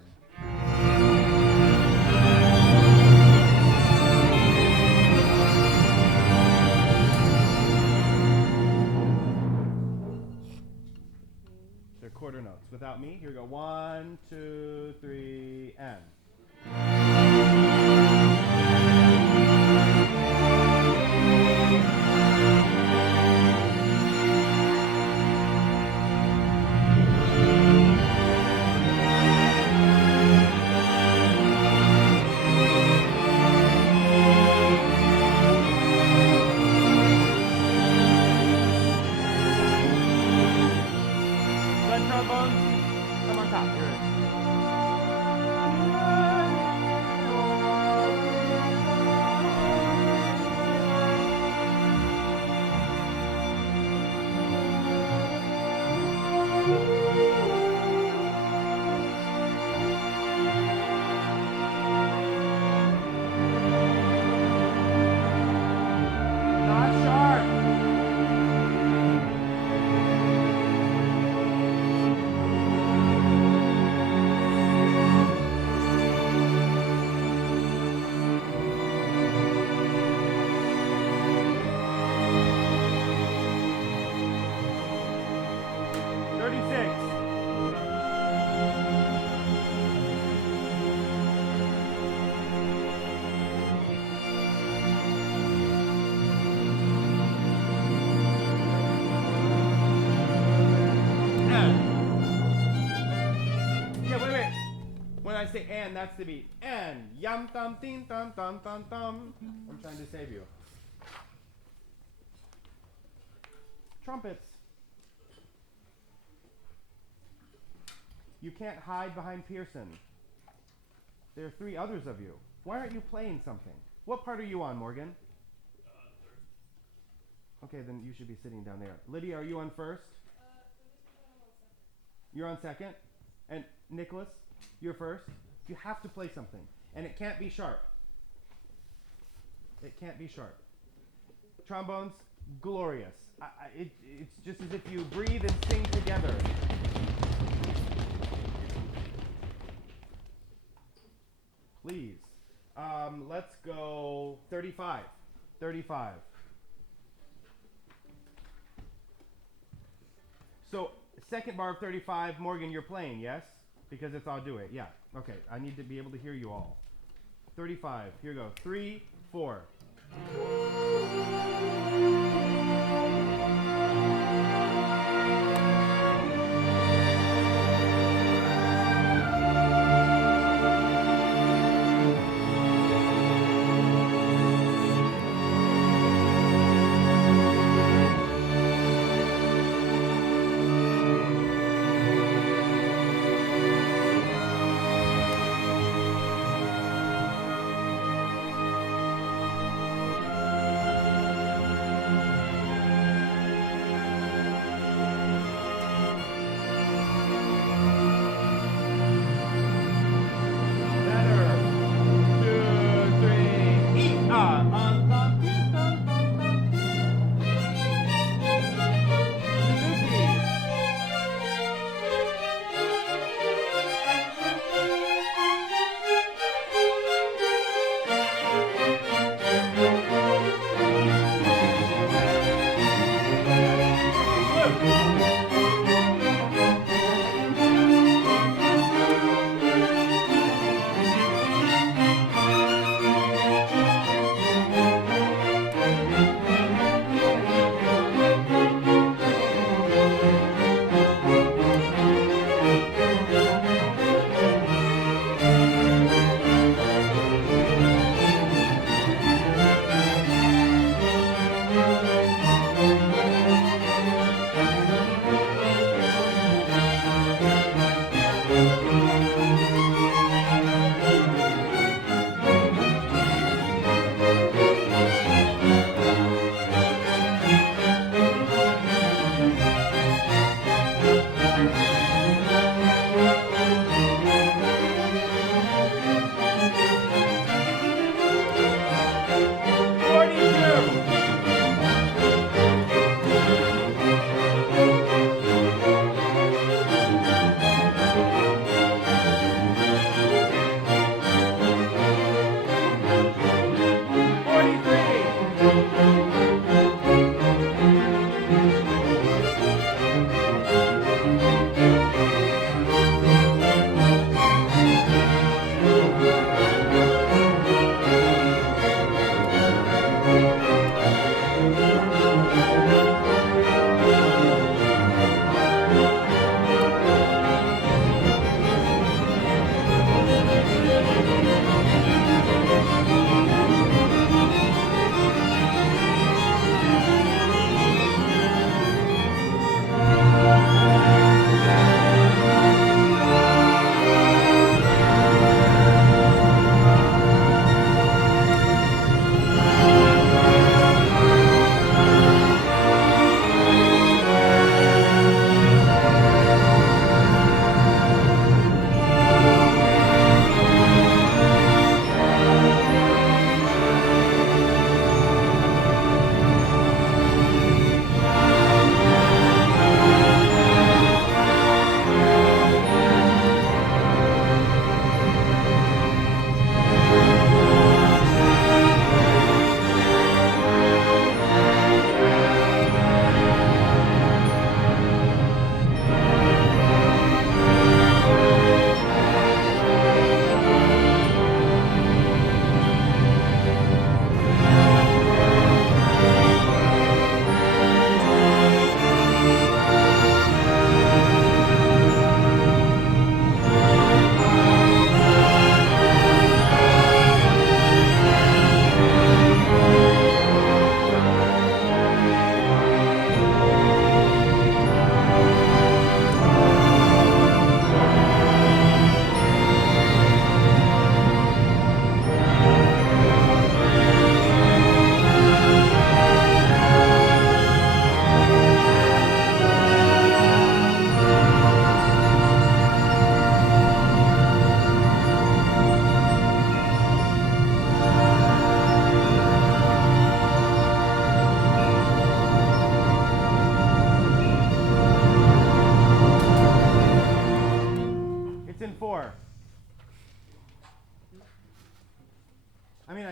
quarter notes. Without me, here we go. 1, 2, 3, and. I say and, that's the beat. And yum thum ding thum thum thum thum. I'm trying to save you. Trumpets. You can't hide behind Pearson. There are 3 others of you. Why aren't you playing something? What part are you on, Morgan? Okay, then you should be sitting down there. Lydia, are you on first? You're on second? And Nicholas, you're first? You have to play something. And it can't be sharp. It can't be sharp. Trombones, glorious. It's just as if you breathe and sing together. Please. Let's go 35. 35. So, second bar of 35, Morgan, you're playing, yes? Because it's I'll do it, yeah. Okay, I need to be able to hear you all. 35, here we go. 3, 4.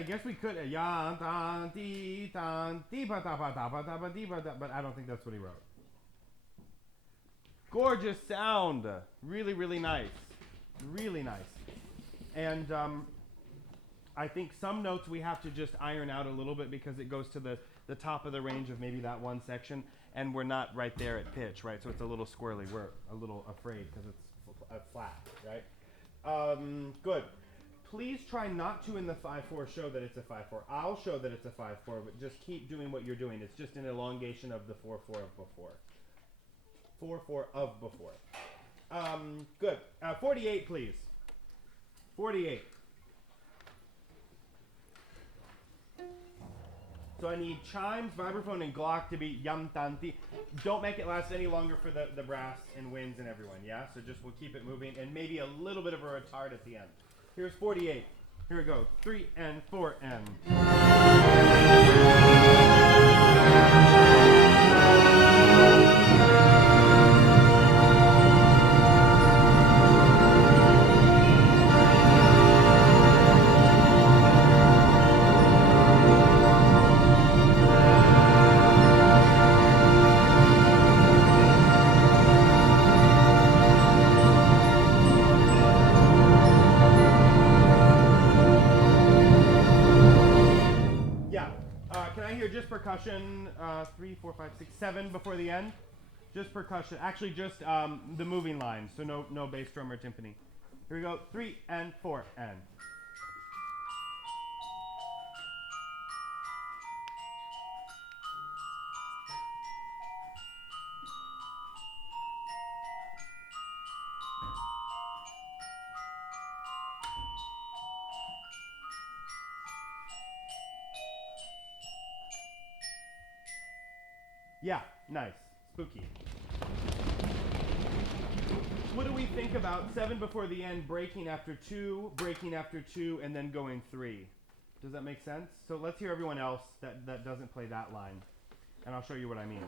guess we could ya tan ti tan ti ba ta ba ta ba ta ba di ba da, but I don't think that's what he wrote. Gorgeous sound, really really nice, really nice, and I think some notes we have to just iron out a little bit because it goes to the the top of the range of maybe that one section, and we're not right there at pitch, right? So it's a little squirrely. We're a little afraid because it's flat, right? Good. Please try not to in the 5/4 show that it's a 5/4. I'll show that it's a 5/4, but just keep doing what you're doing. It's just an elongation of the 4/4 of before. 4/4 of before. Good. 48, please. 48. So I need chimes, vibraphone, and Glock to be yam tanti. Don't make it last any longer for the brass and winds and everyone, yeah? So just we'll keep it moving, and maybe a little bit of a retard at the end. Here's 48. Here we go. 3 and 4 and. Just percussion, 3, 4, 5, 6, 7 before the end. Just percussion. Actually, just the moving lines. So no bass drum or timpani. Here we go. 3 and 4 and. Yeah, nice. Spooky. What do we think about 7 before the end, breaking after 2, and then going 3? Does that make sense? So let's hear everyone else that doesn't play that line, and I'll show you what I mean.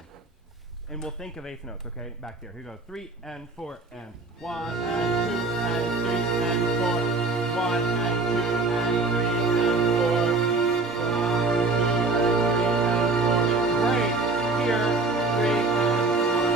And we'll think of eighth notes, okay? Back there. Here we go. 3 and 4 and 1 and 2 and 3 and 4. 1 and 2 and 3 and 4. 1, 2 and 3 and 4. Great. Here, 3 and 4.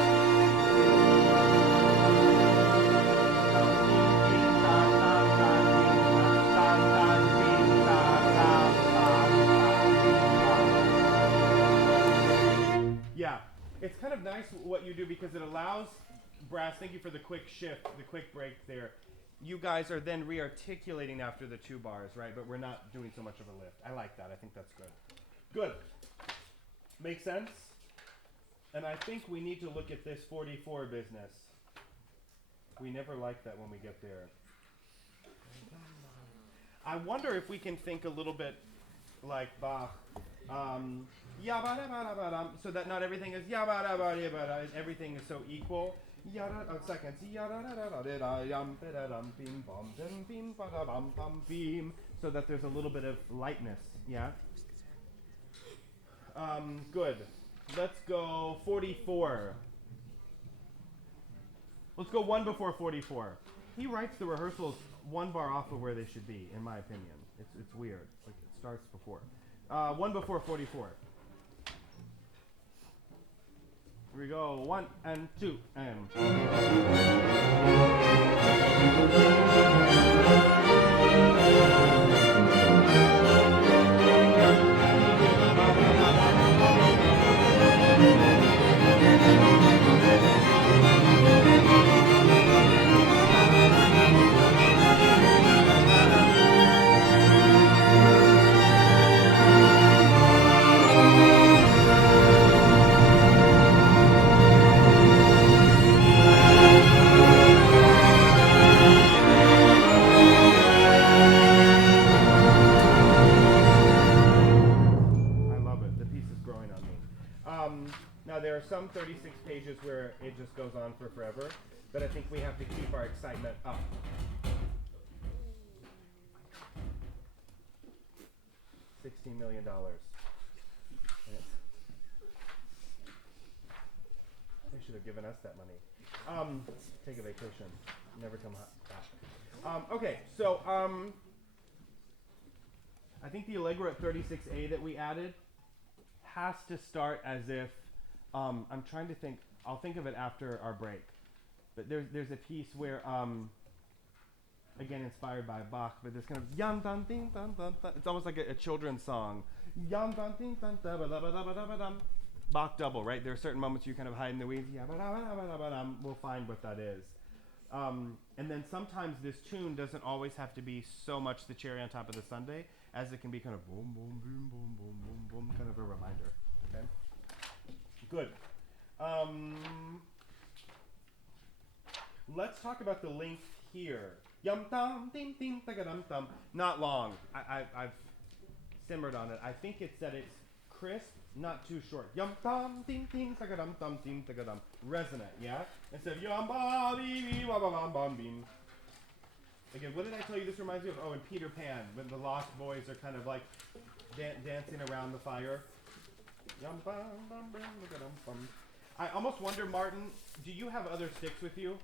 Yeah, it's kind of nice what you do because it allows brass, thank you for the quick shift, the quick break there. You guys are then re-articulating after the 2 bars, right? But we're not doing so much of a lift. I like that. I think that's good. Good. Make sense? And I think we need to look at this 44 business. We never like that when we get there. I wonder if we can think a little bit like Bach. So that not everything is everything is so equal. Seconds. So that there's a little bit of lightness, yeah? Good. Let's go 44. Let's go 1 before 44. He writes the rehearsals 1 bar off of where they should be, in my opinion. It's weird. Like it starts before. 1 before 44. Here we go. 1 and 2 and. Now there are some 36 pages where it just goes on for forever, but I think we have to keep our excitement up. $16 million. They should have given us that money. Take a vacation. Never come back. Okay, so I think the Allegro at 36A that we added has to start as if I'm trying to think. I'll think of it after our break. But there's a piece where again inspired by Bach, but this kind of yum dun ding dun dun dun. It's almost like a children's song. Yum dum ding dum da ba da ba da ba da ba dum. Bach double, right? There are certain moments you kind of hide in the weeds. Yeah, ba da ba da ba da ba dum. We'll find what that is. And then sometimes this tune doesn't always have to be so much the cherry on top of the sundae, as it can be kind of boom, boom, boom, boom, boom, boom, boom, kind of a reminder. Okay. Good. Let's talk about the length here. Yum dum ding ding da dum dum. Not long. I've simmered on it. I think it's that it's crisp, not too short. Yum dum ding ding da dum dum ding da dum. Resonant, yeah. Instead of yum ba bee bee ba ba bum bum beam. Again, what did I tell you this reminds me of? Oh, in Peter Pan, when the Lost Boys are kind of like dancing around the fire. Yum bum bum bum da dum bum. I almost wonder, Martin, do you have other sticks with you?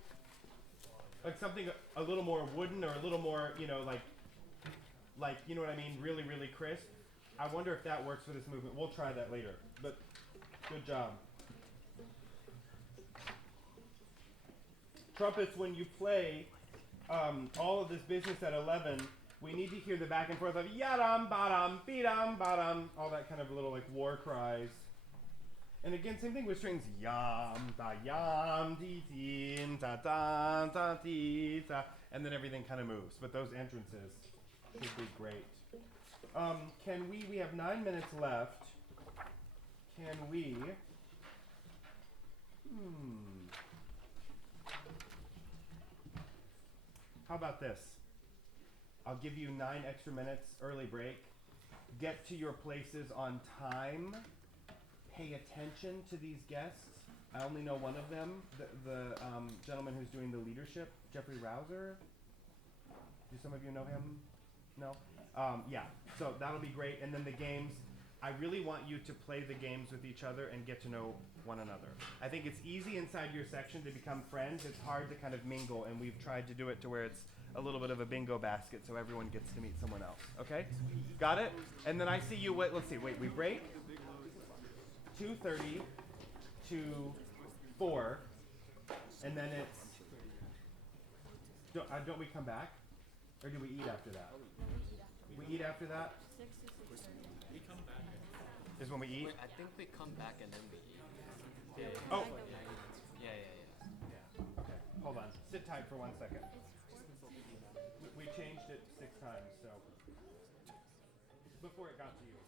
Like something a little more wooden or a little more, you know, like you know what I mean, really, really crisp. I wonder if that works for this movement. We'll try that later, but good job. Trumpets, when you play all of this business at 11, we need to hear the back and forth of yadam, badam, beedam, badam, all that kind of little like war cries. And again, same thing with strings. Yam, da, yam, dee, dee, da, da, da, dee, da. And then everything kind of moves. But those entrances should be great. We have 9 minutes left. Can we, how about this? I'll give you 9 extra minutes, early break. Get to your places on time. Pay attention to these guests. I only know one of them, the gentleman who's doing the leadership, Jeffrey Rouser. Do some of you know him? No? Yeah, so that'll be great. And then the games, I really want you to play the games with each other and get to know one another. I think it's easy inside your section to become friends. It's hard to kind of mingle, and we've tried to do it to where it's a little bit of a bingo basket so everyone gets to meet someone else. Okay? Got it? And then I see you, let's see, wait, we break 2:30 to 4, and then it's, don't we come back? Or do we eat after that? We eat after that? 6 to 6:30. We come back. Is when we eat? I think we come back and then we eat. Yeah. Oh. Yeah. Okay, hold on. Sit tight for 1 second. We changed it 6 times, so before it got to you.